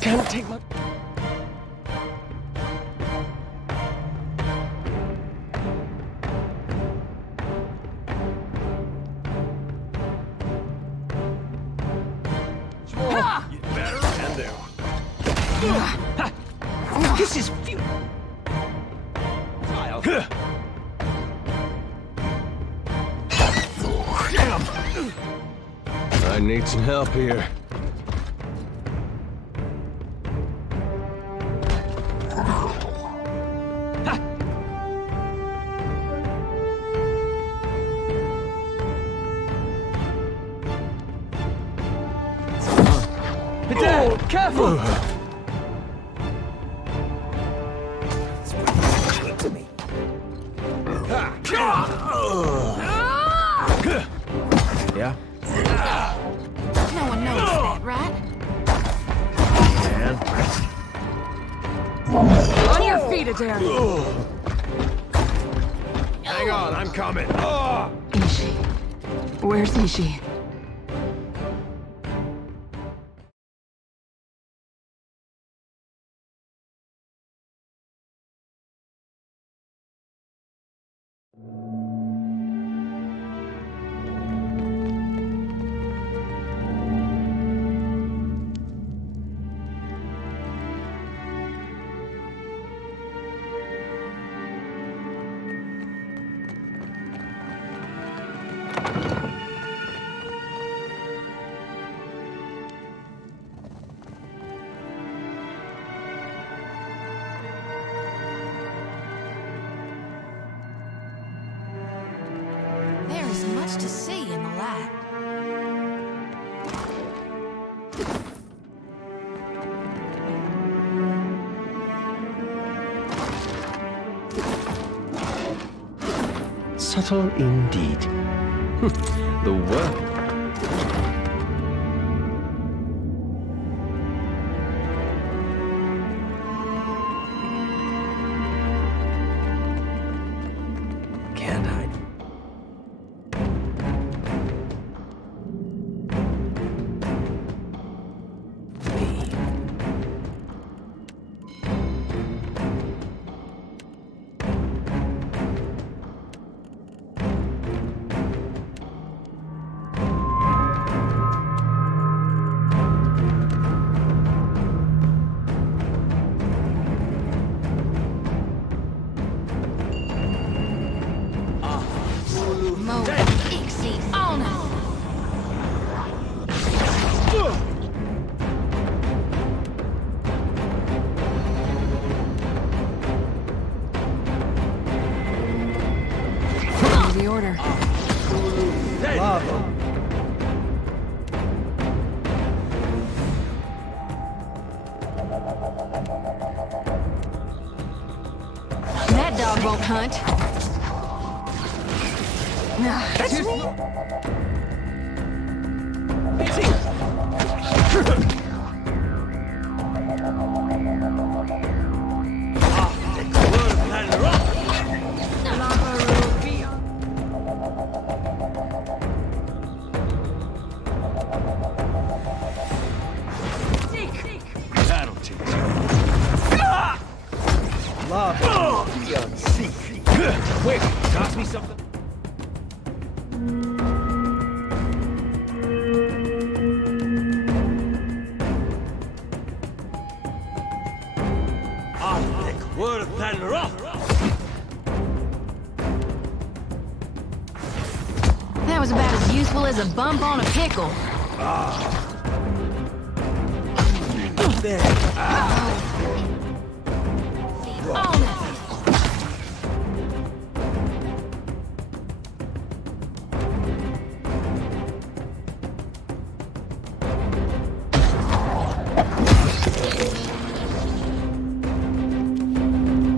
Can't take my... You better and there. This is futile. I need some help here. Careful! Yeah? No one knows that, right? On your feet, Adair! Hang on, I'm coming. Ishi. Where's Ishi? There is much to see in the lab. Subtle indeed. The work. Can't hide. Mo Ixie on us. The order. Lava. That dog won't hunt. That's me. That'll teach you. Lava. Beyond sea. Quick, toss me something. That was about as useful as a bump on a pickle. On us.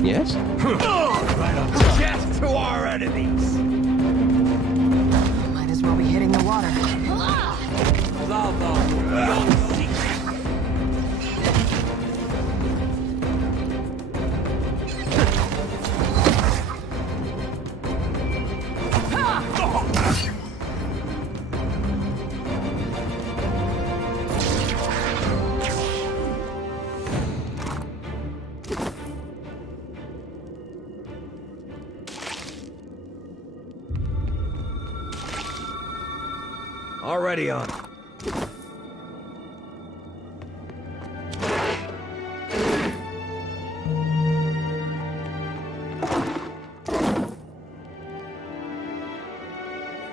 Yes? Right on top. Death to our enemies. Might as well be hitting the water. Lava. Beyond sea. Already on.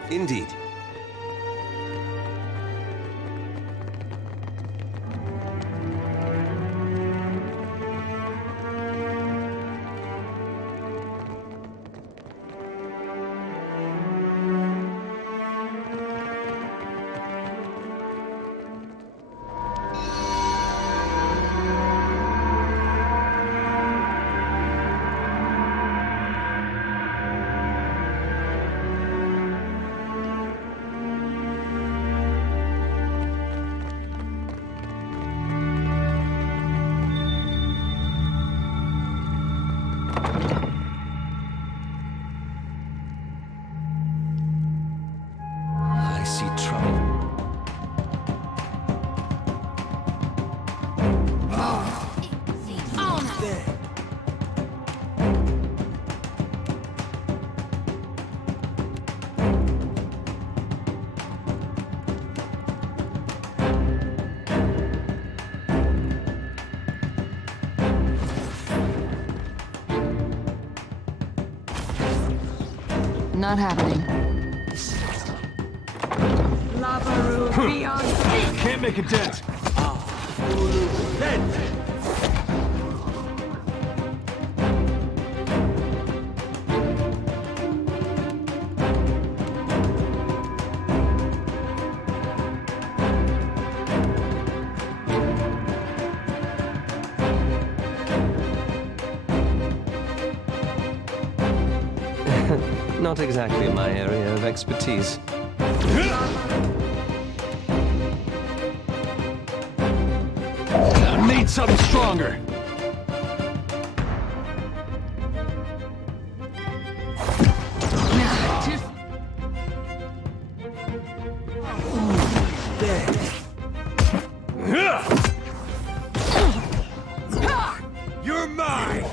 Indeed. not happening. Can't make a dent. Not exactly my area of expertise. I need something stronger. You're mine!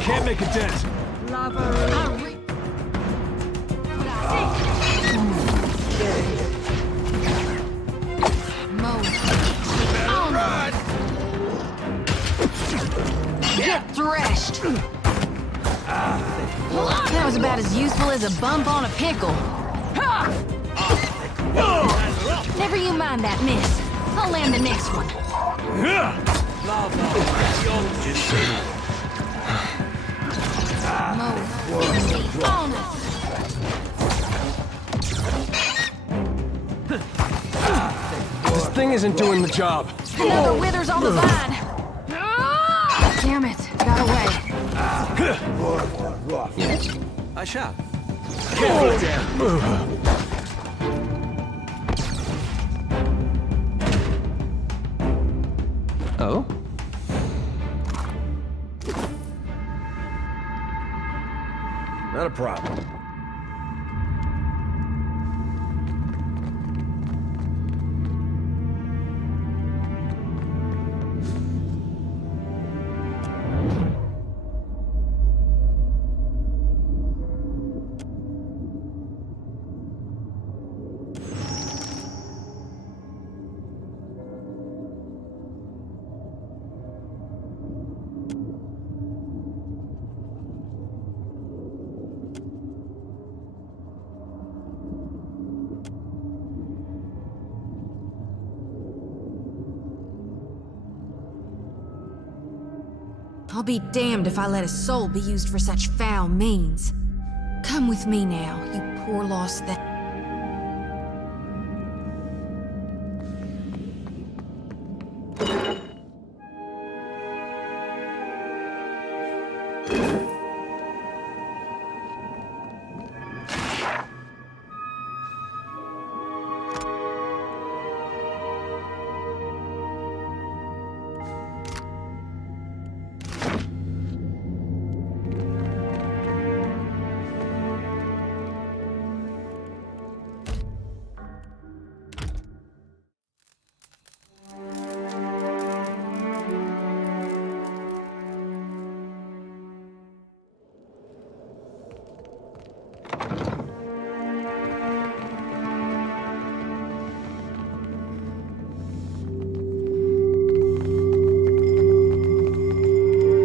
Can't make a dent. Get threshed! That was about as useful as a bump on a pickle. Never you mind that miss. I'll land the next one. On us. This thing isn't doing the job. Another withers on the vine. Damn it, got away. Yes, I shall. Oh? Not a problem. I'll be damned if I let a soul be used for such foul means. Come with me now, you poor lost thing.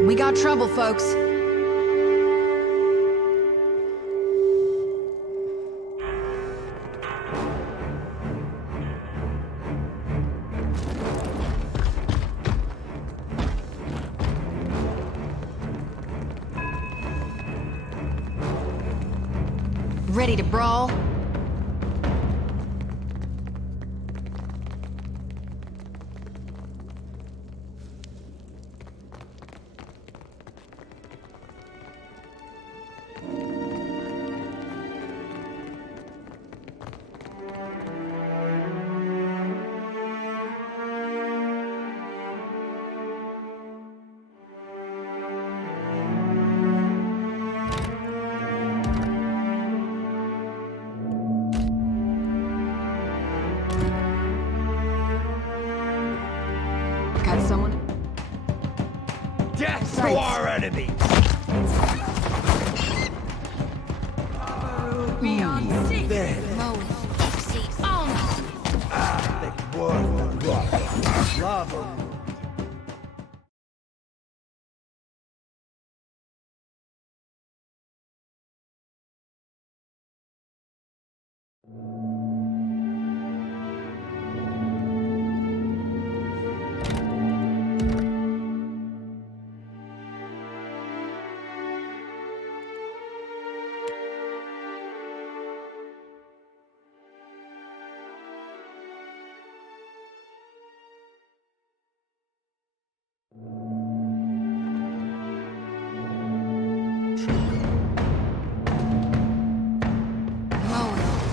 We got trouble, folks. Ready to brawl?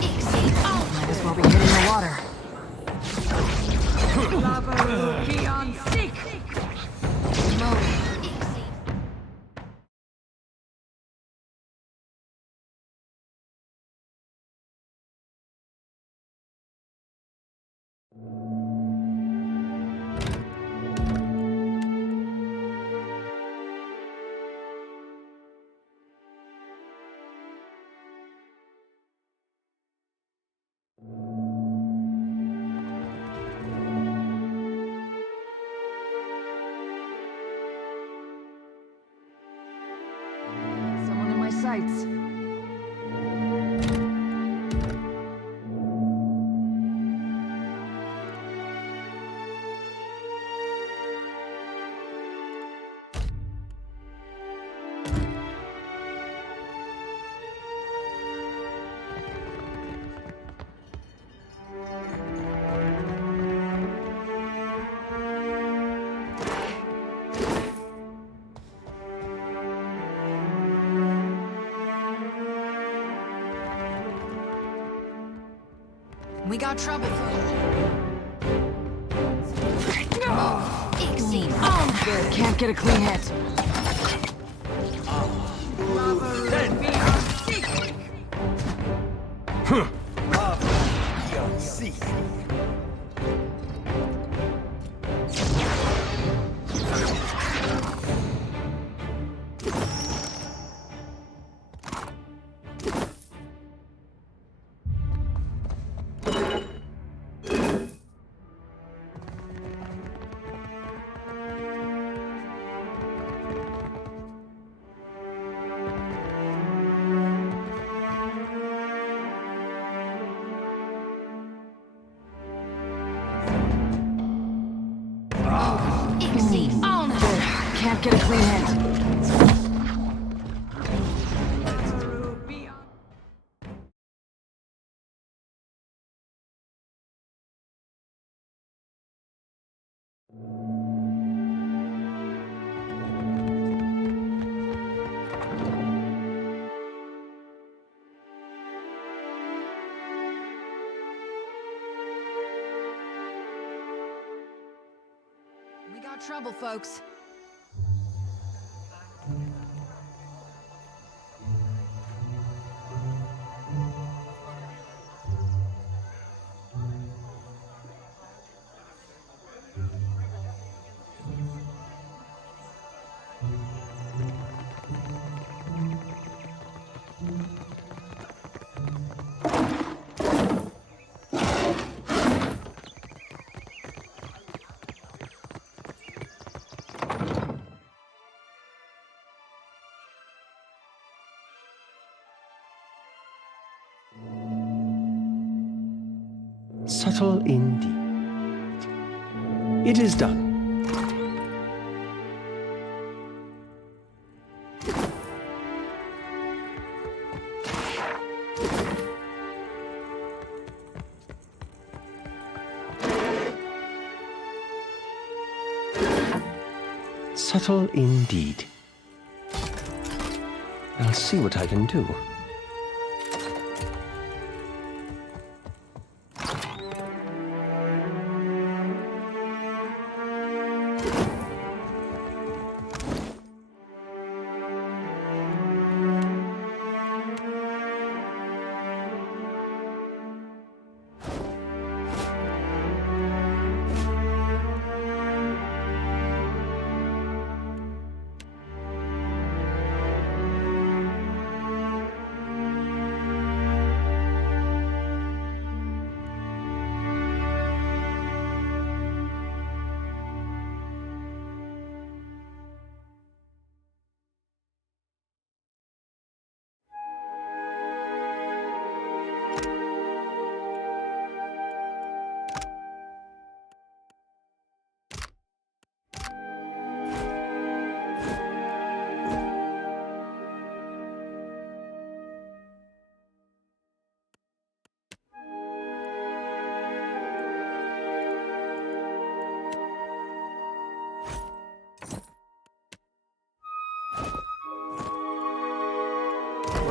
Might as well be hitting the water. Someone in my sights. We got trouble, Can't get a clean hit. Can't get a clean hit. We got trouble, folks. Subtle indeed. It is done. Subtle indeed. I'll see what I can do.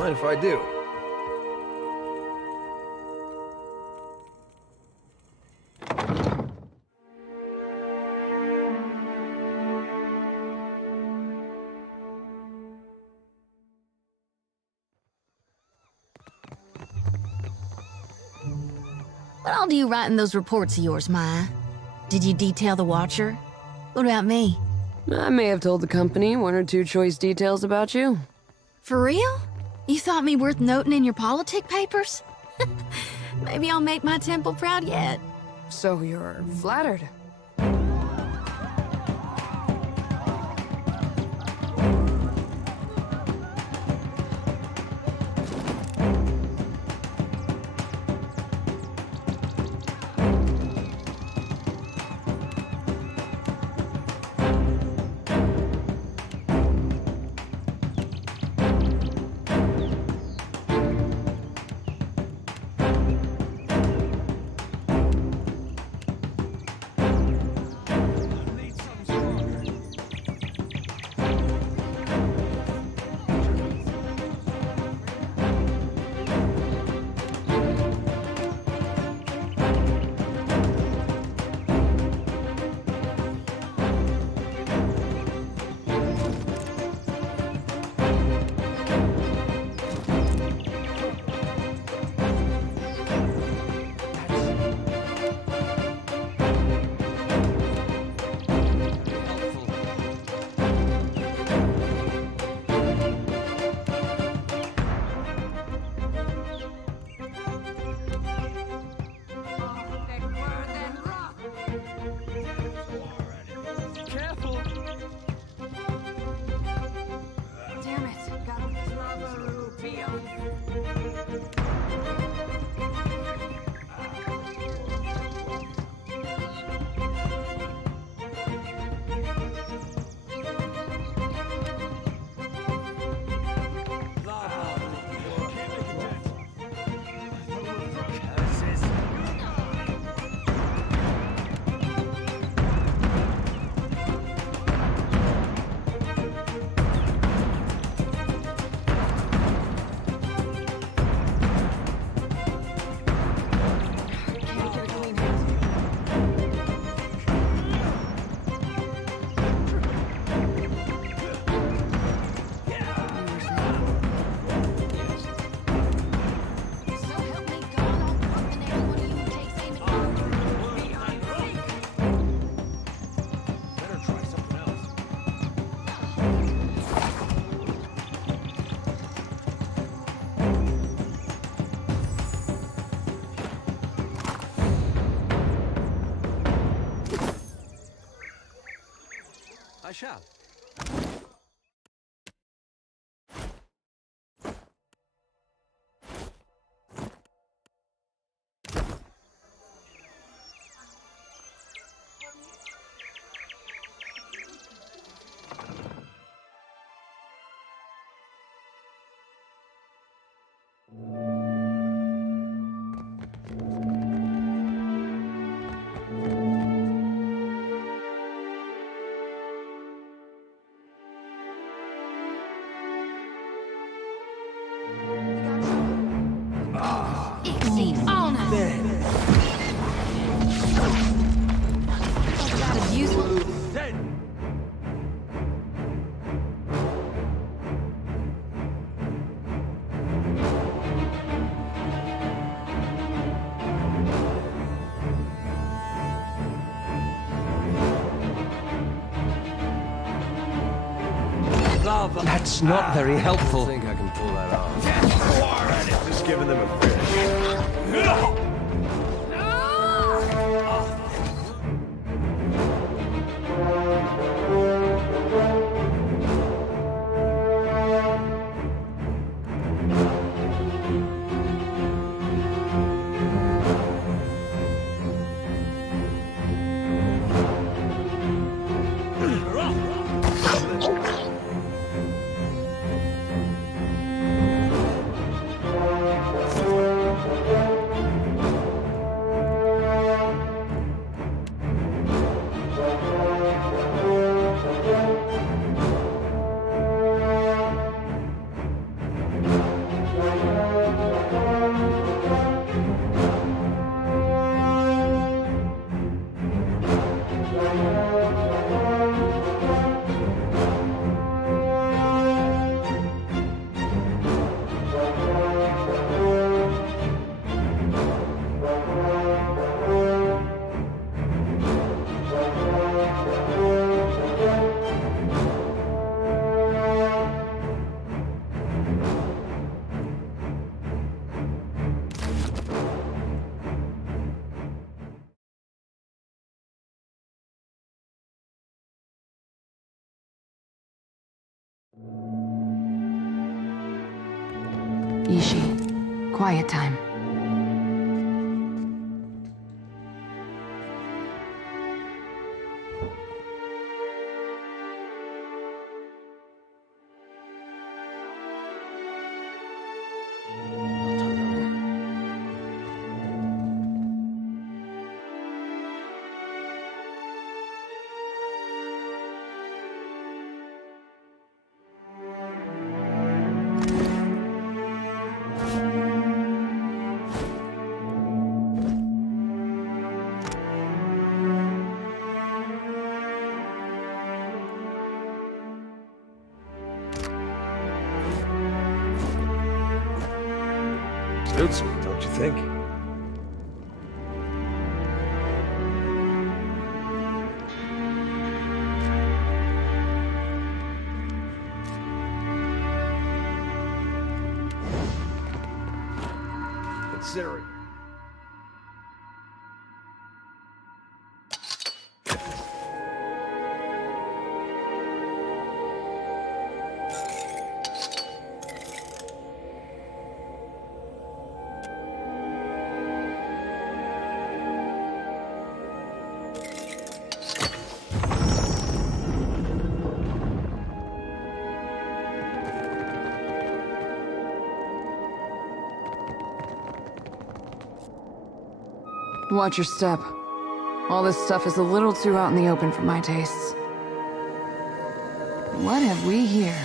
Mind if I do? What all do you write in those reports of yours, Maya? Did you detail the Watcher? What about me? I may have told the company one or two choice details about you. For real? You thought me worth noting in your politic papers? Maybe I'll make my temple proud yet. So you're flattered. I shall. That's not very helpful. I think I can pull that off. Just giving them a fish. Ishi, quiet time. Suits me, don't you think? Consider it. Watch your step. All this stuff is a little too out in the open for my tastes. What have we here?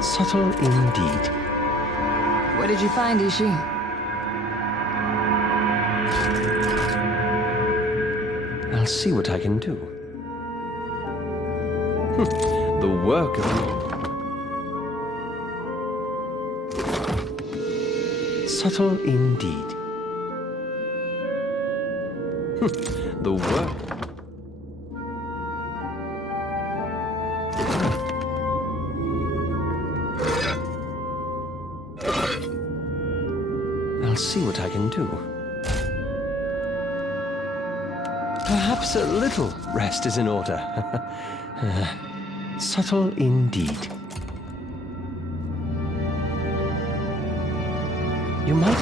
Subtle indeed. What did you find, Ishi? I'll see what I can do. The work of... Subtle indeed. The work... I'll see what I can do. Perhaps a little rest is in order. Subtle indeed. You might...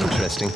Interesting.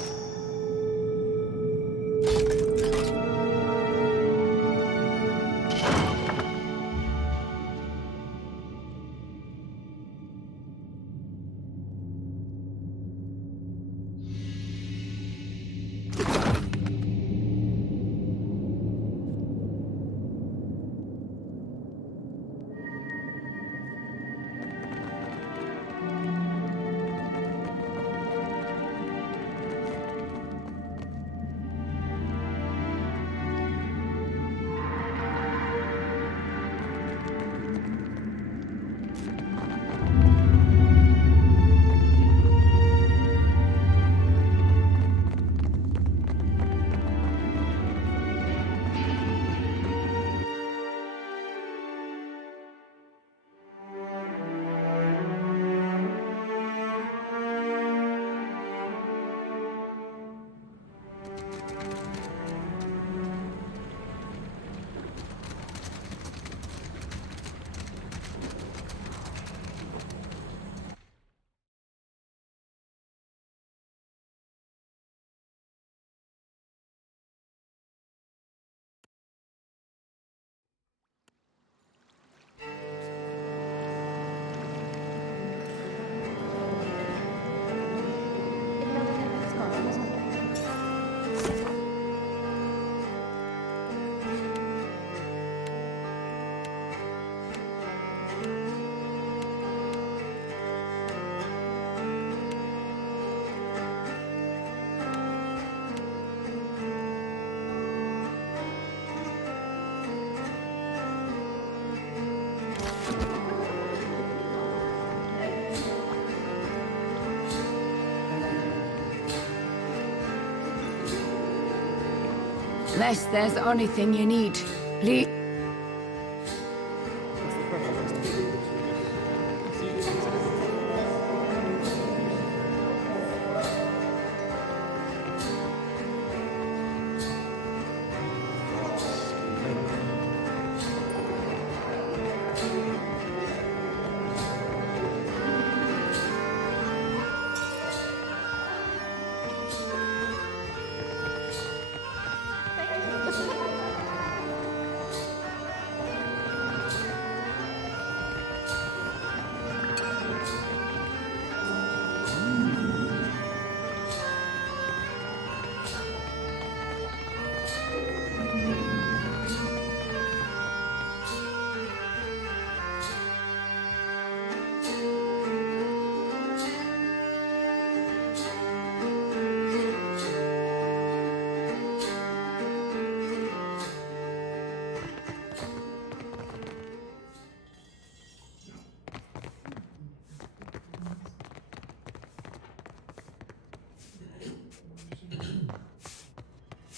Unless there's anything you need, please.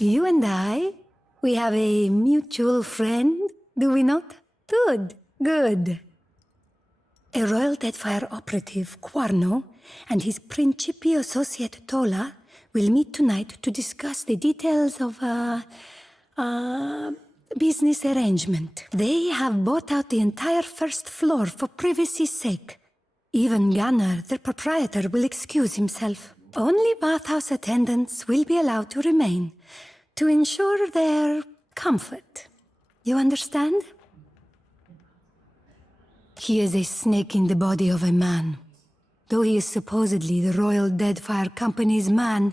You and I, we have a mutual friend, do we not? Good, good. A Royal Deadfire operative, Quarno, and his Principi associate, Tola, will meet tonight to discuss the details of business arrangement. They have bought out the entire first floor for privacy's sake. Even Gunnar, their proprietor, will excuse himself. Only bathhouse attendants will be allowed to remain to ensure their comfort. You understand? He is a snake in the body of a man. Though he is supposedly the Royal Deadfire Company's man,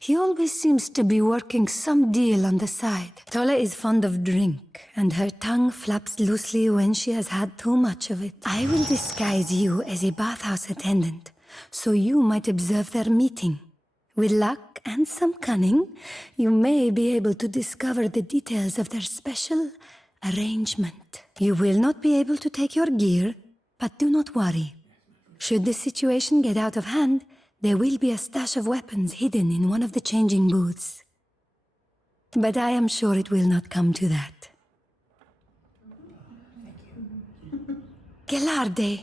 he always seems to be working some deal on the side. Tola is fond of drink, and her tongue flaps loosely when she has had too much of it. I will disguise you as a bathhouse attendant, so you might observe their meeting. With luck and some cunning, you may be able to discover the details of their special arrangement. You will not be able to take your gear, but do not worry. Should the situation get out of hand, there will be a stash of weapons hidden in one of the changing booths. But I am sure it will not come to that. Gelarde.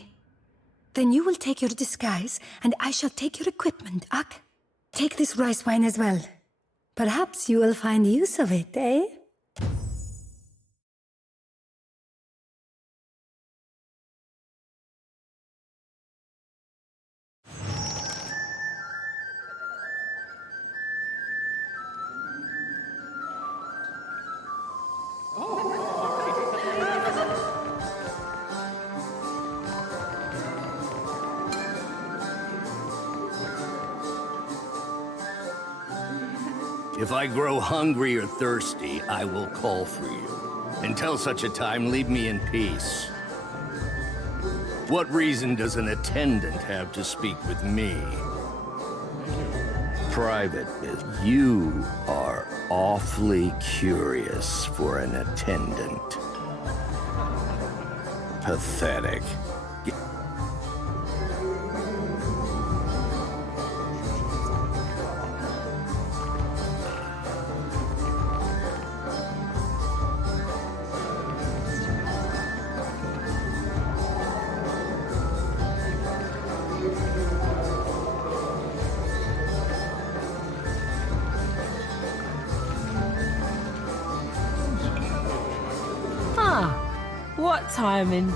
Then you will take your disguise, and I shall take your equipment, Ak. Take this rice wine as well. Perhaps you will find use of it, eh? If I grow hungry or thirsty, I will call for you. Until such a time, leave me in peace. What reason does an attendant have to speak with me? Private business. You are awfully curious for an attendant. Pathetic. What timing?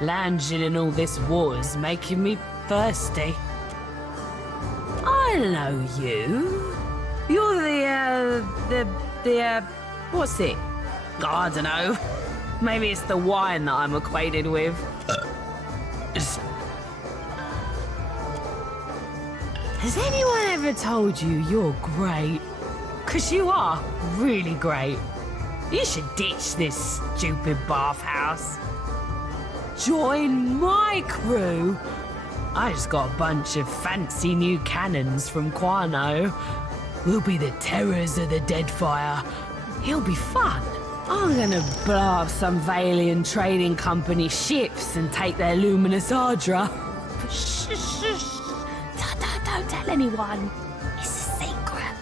Landing in all this water's making me thirsty. I know you. You're the what's it? I don't know. Maybe it's the wine that I'm acquainted with. Has anyone ever told you you're great? 'Cause you are really great. You should ditch this stupid bathhouse. Join my crew. I just got a bunch of fancy new cannons from Quarno. We'll be the terrors of the Deadfire. It'll be fun. I'm gonna blow up some Valian trading company ships and take their luminous Ardra. Shh, shh, shh. Don't tell anyone. It's a secret.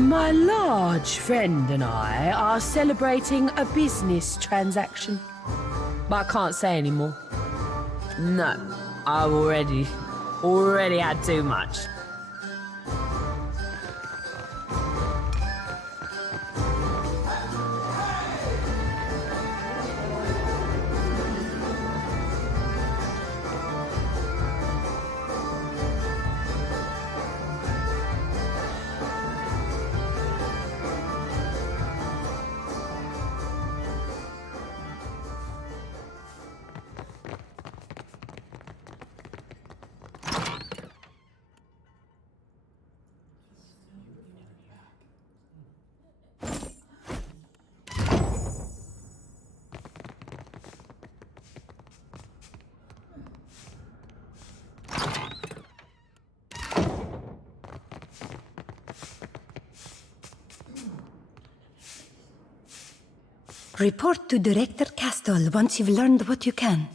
My large friend and I are celebrating a business transaction. But I can't say anymore. No, I've already had too much. Report to Director Castle once you've learned what you can.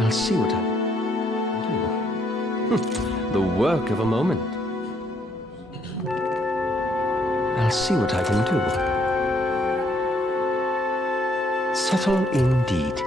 I'll see what I can do. The work of a moment. I'll see what I can do. Subtle indeed.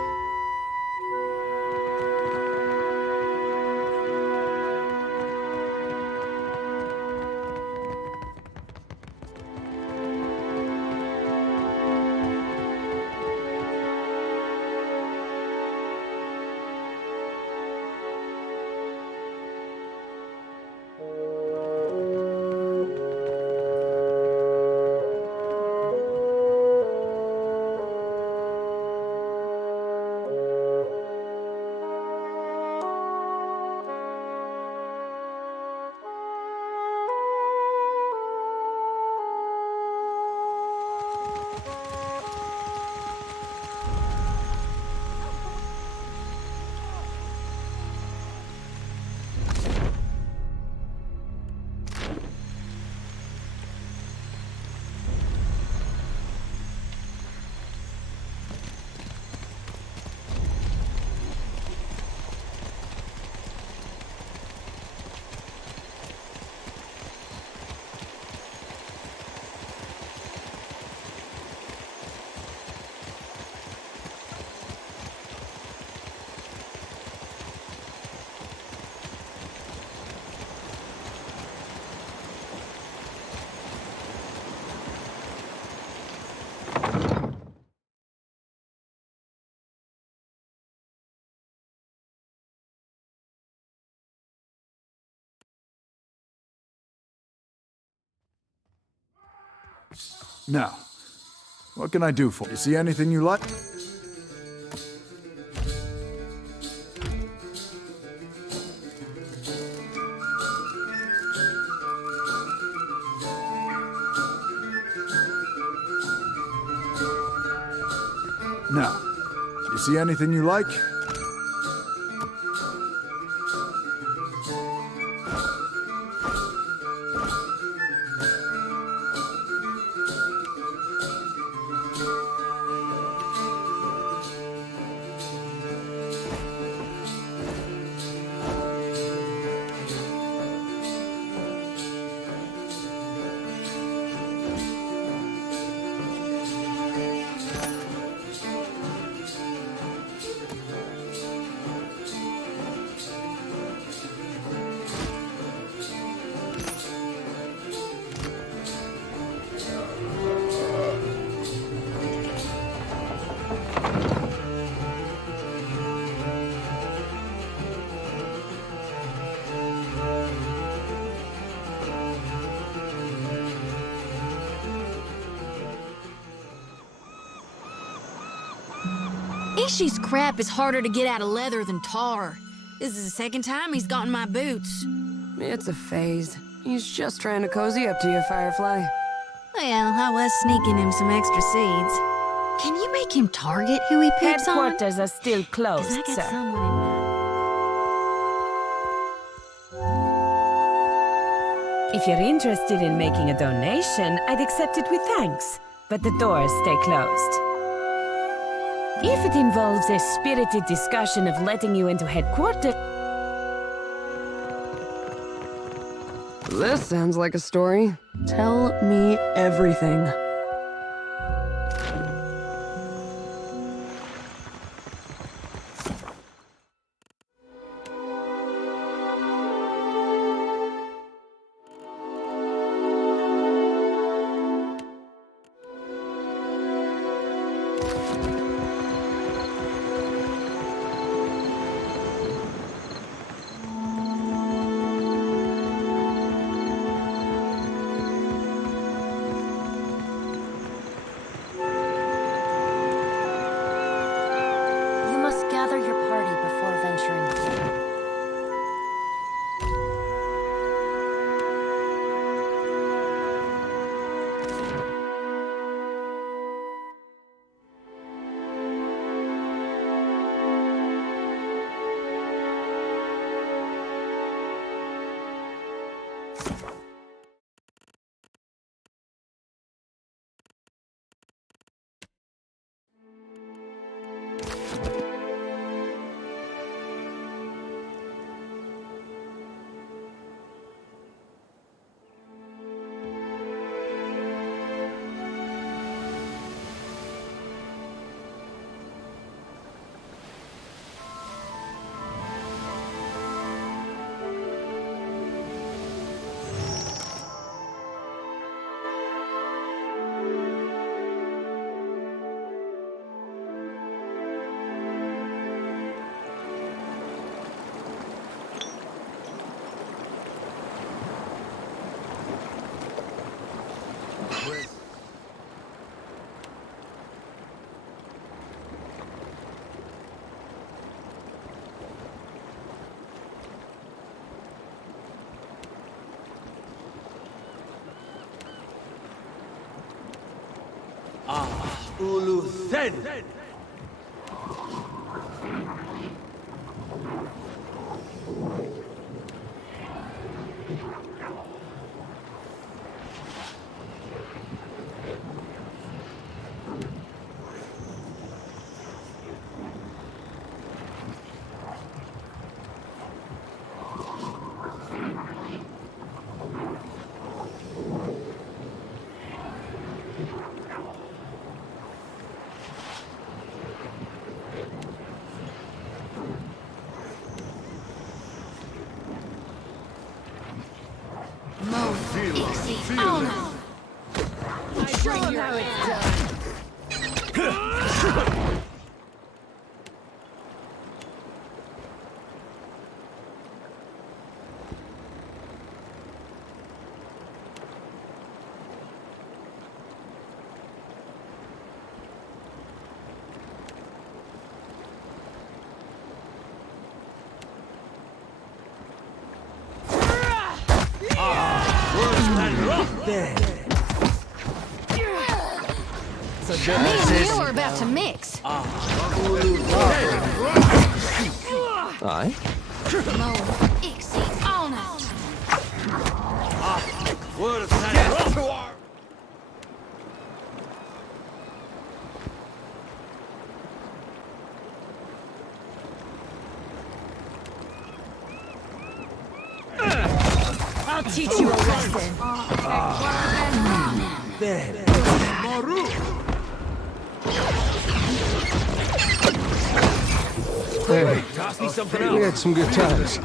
Now, what can I do for you? See anything you like? Now, you see anything you like? Ishi's crap is harder to get out of leather than tar. This is the second time he's gotten my boots. It's a phase. He's just trying to cozy up to you, Firefly. Well, I was sneaking him some extra seeds. Can you make him target who he picks on? Headquarters are still closed, 'Cause I got sir. someone in mind. If you're interested in making a donation, I'd accept it with thanks, but the doors stay closed. If it involves a spirited discussion of letting you into headquarters... This sounds like a story. Tell me everything. Uluthen! Show them how it's done. Me and you are about to mix. Aye? Mo, ixi, ono. I'll teach you a lesson. Maru! Hey, Toss me something we else. had some good times.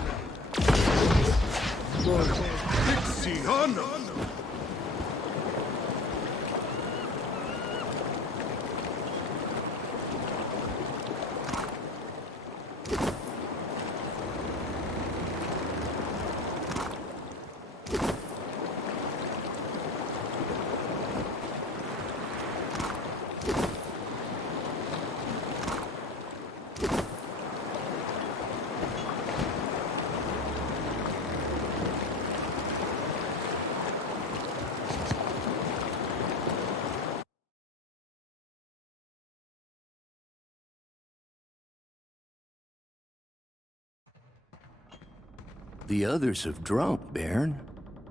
The others have drunk, Bairn.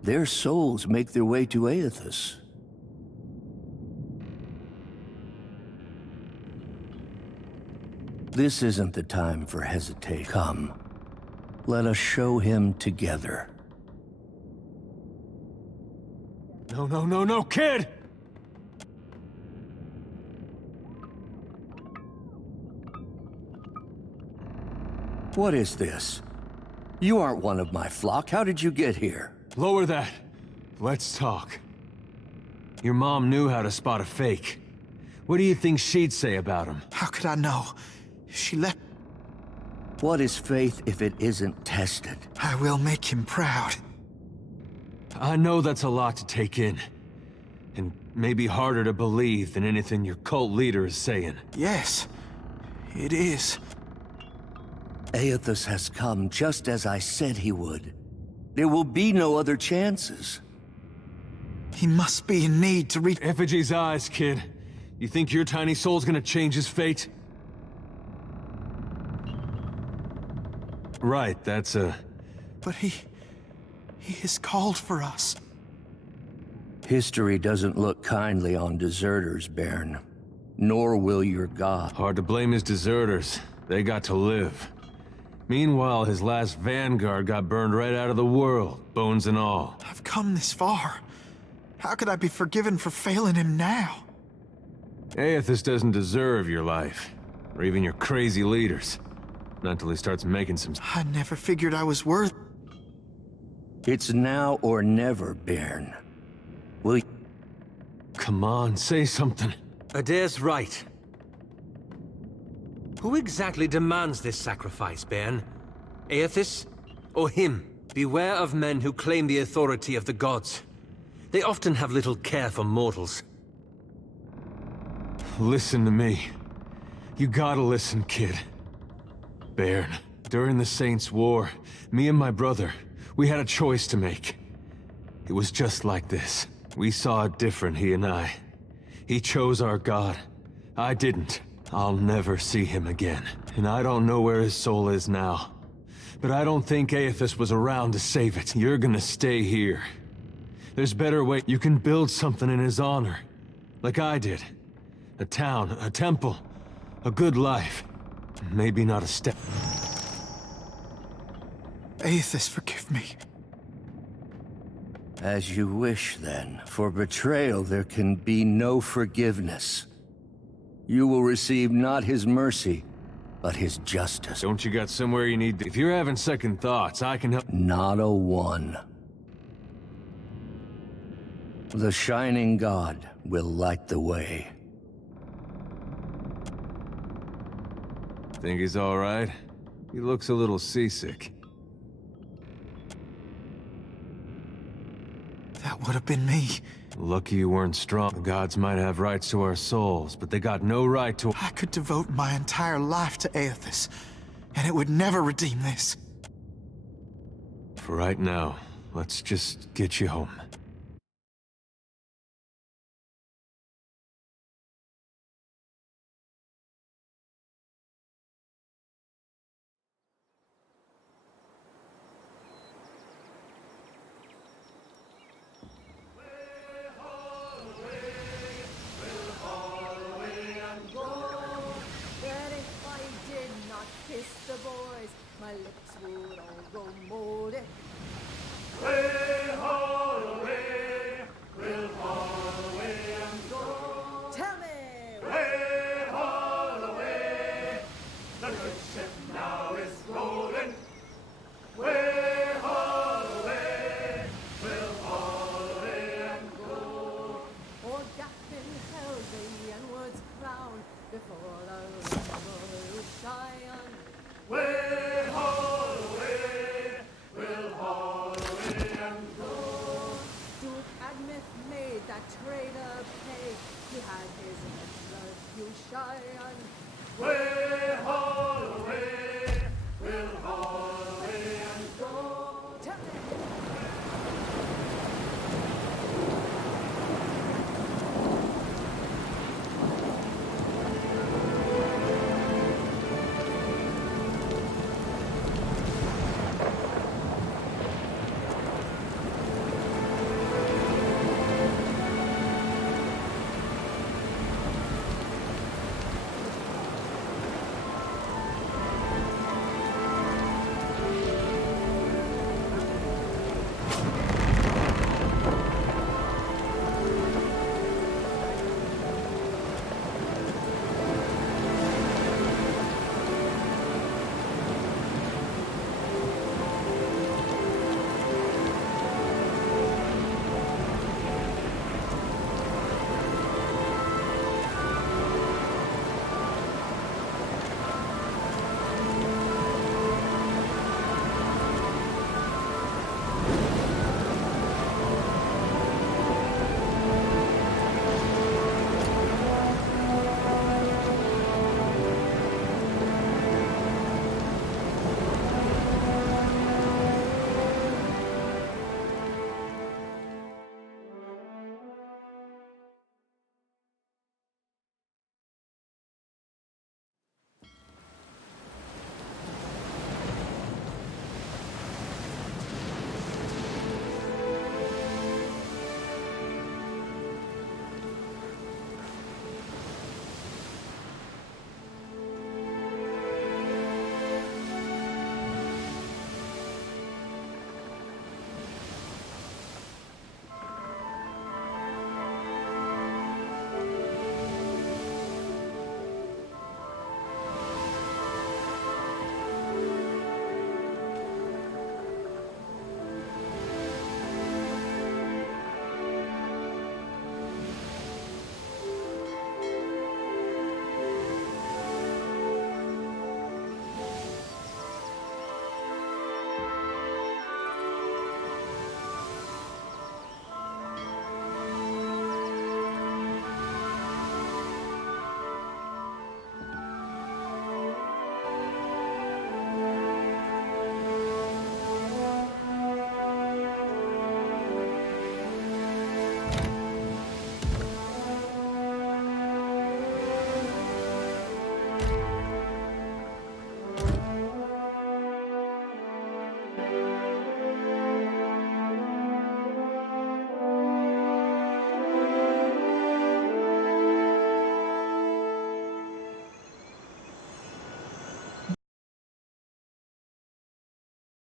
Their souls make their way to Aethys. This isn't the time for hesitation. Come, let us show him together. No, kid! What is this? You aren't one of my flock. How did you get here? Lower that. Let's talk. Your mom knew how to spot a fake. What do you think she'd say about him? How could I know? She left. What is faith if it isn't tested? I will make him proud. I know that's a lot to take in. And maybe harder to believe than anything your cult leader is saying. Yes, it is. Aethys has come just as I said he would. There will be no other chances. He must be in need to reach Effigy's eyes, kid. You think your tiny soul's gonna change his fate? Right, that's a... But he has called for us. History doesn't look kindly on deserters, Bairn. Nor will your god. Hard to blame his deserters. They got to live. Meanwhile, his last vanguard got burned right out of the world, bones and all. I've come this far. How could I be forgiven for failing him now? Aethys doesn't deserve your life, or even your crazy leaders. Not until he starts making some... I never figured I was worth... It's now or never, Bairn. Will you... Come on, say something. Adair's right. Who exactly demands this sacrifice, Bairn? Aethys or him? Beware of men who claim the authority of the gods. They often have little care for mortals. Listen to me. You gotta listen, kid. Bairn, during the Saints' War, me and my brother, we had a choice to make. It was just like this. We saw it different, he and I. He chose our god. I didn't. I'll never see him again. And I don't know where his soul is now. But I don't think Aethys was around to save it. You're gonna stay here. There's better way. You can build something in his honor. Like I did. A town, a temple, a good life. Maybe not a step. Aethys, forgive me. As you wish, then. For betrayal there can be no forgiveness. You will receive not his mercy, but his justice. Don't you got somewhere you need to... If you're having second thoughts, I can help... Not a one. The Shining God will light the way. Think he's all right? He looks a little seasick. That would have been me. Lucky you weren't strong. The gods might have rights to our souls, but they got no right to... I could devote my entire life to Aethys, and it would never redeem this. For right now, let's just get you home. My lips would all go moldy. We'll haul away and go. Tell me! We'll haul away. The good ship now is rolling. We'll haul away. We'll haul away and go. Or Gaffin held the N-word's crown before the rainbow shine. We'll haul away. We'll haul away and go. Duke Admeth made that traitor pay. He had his retribution. We'll haul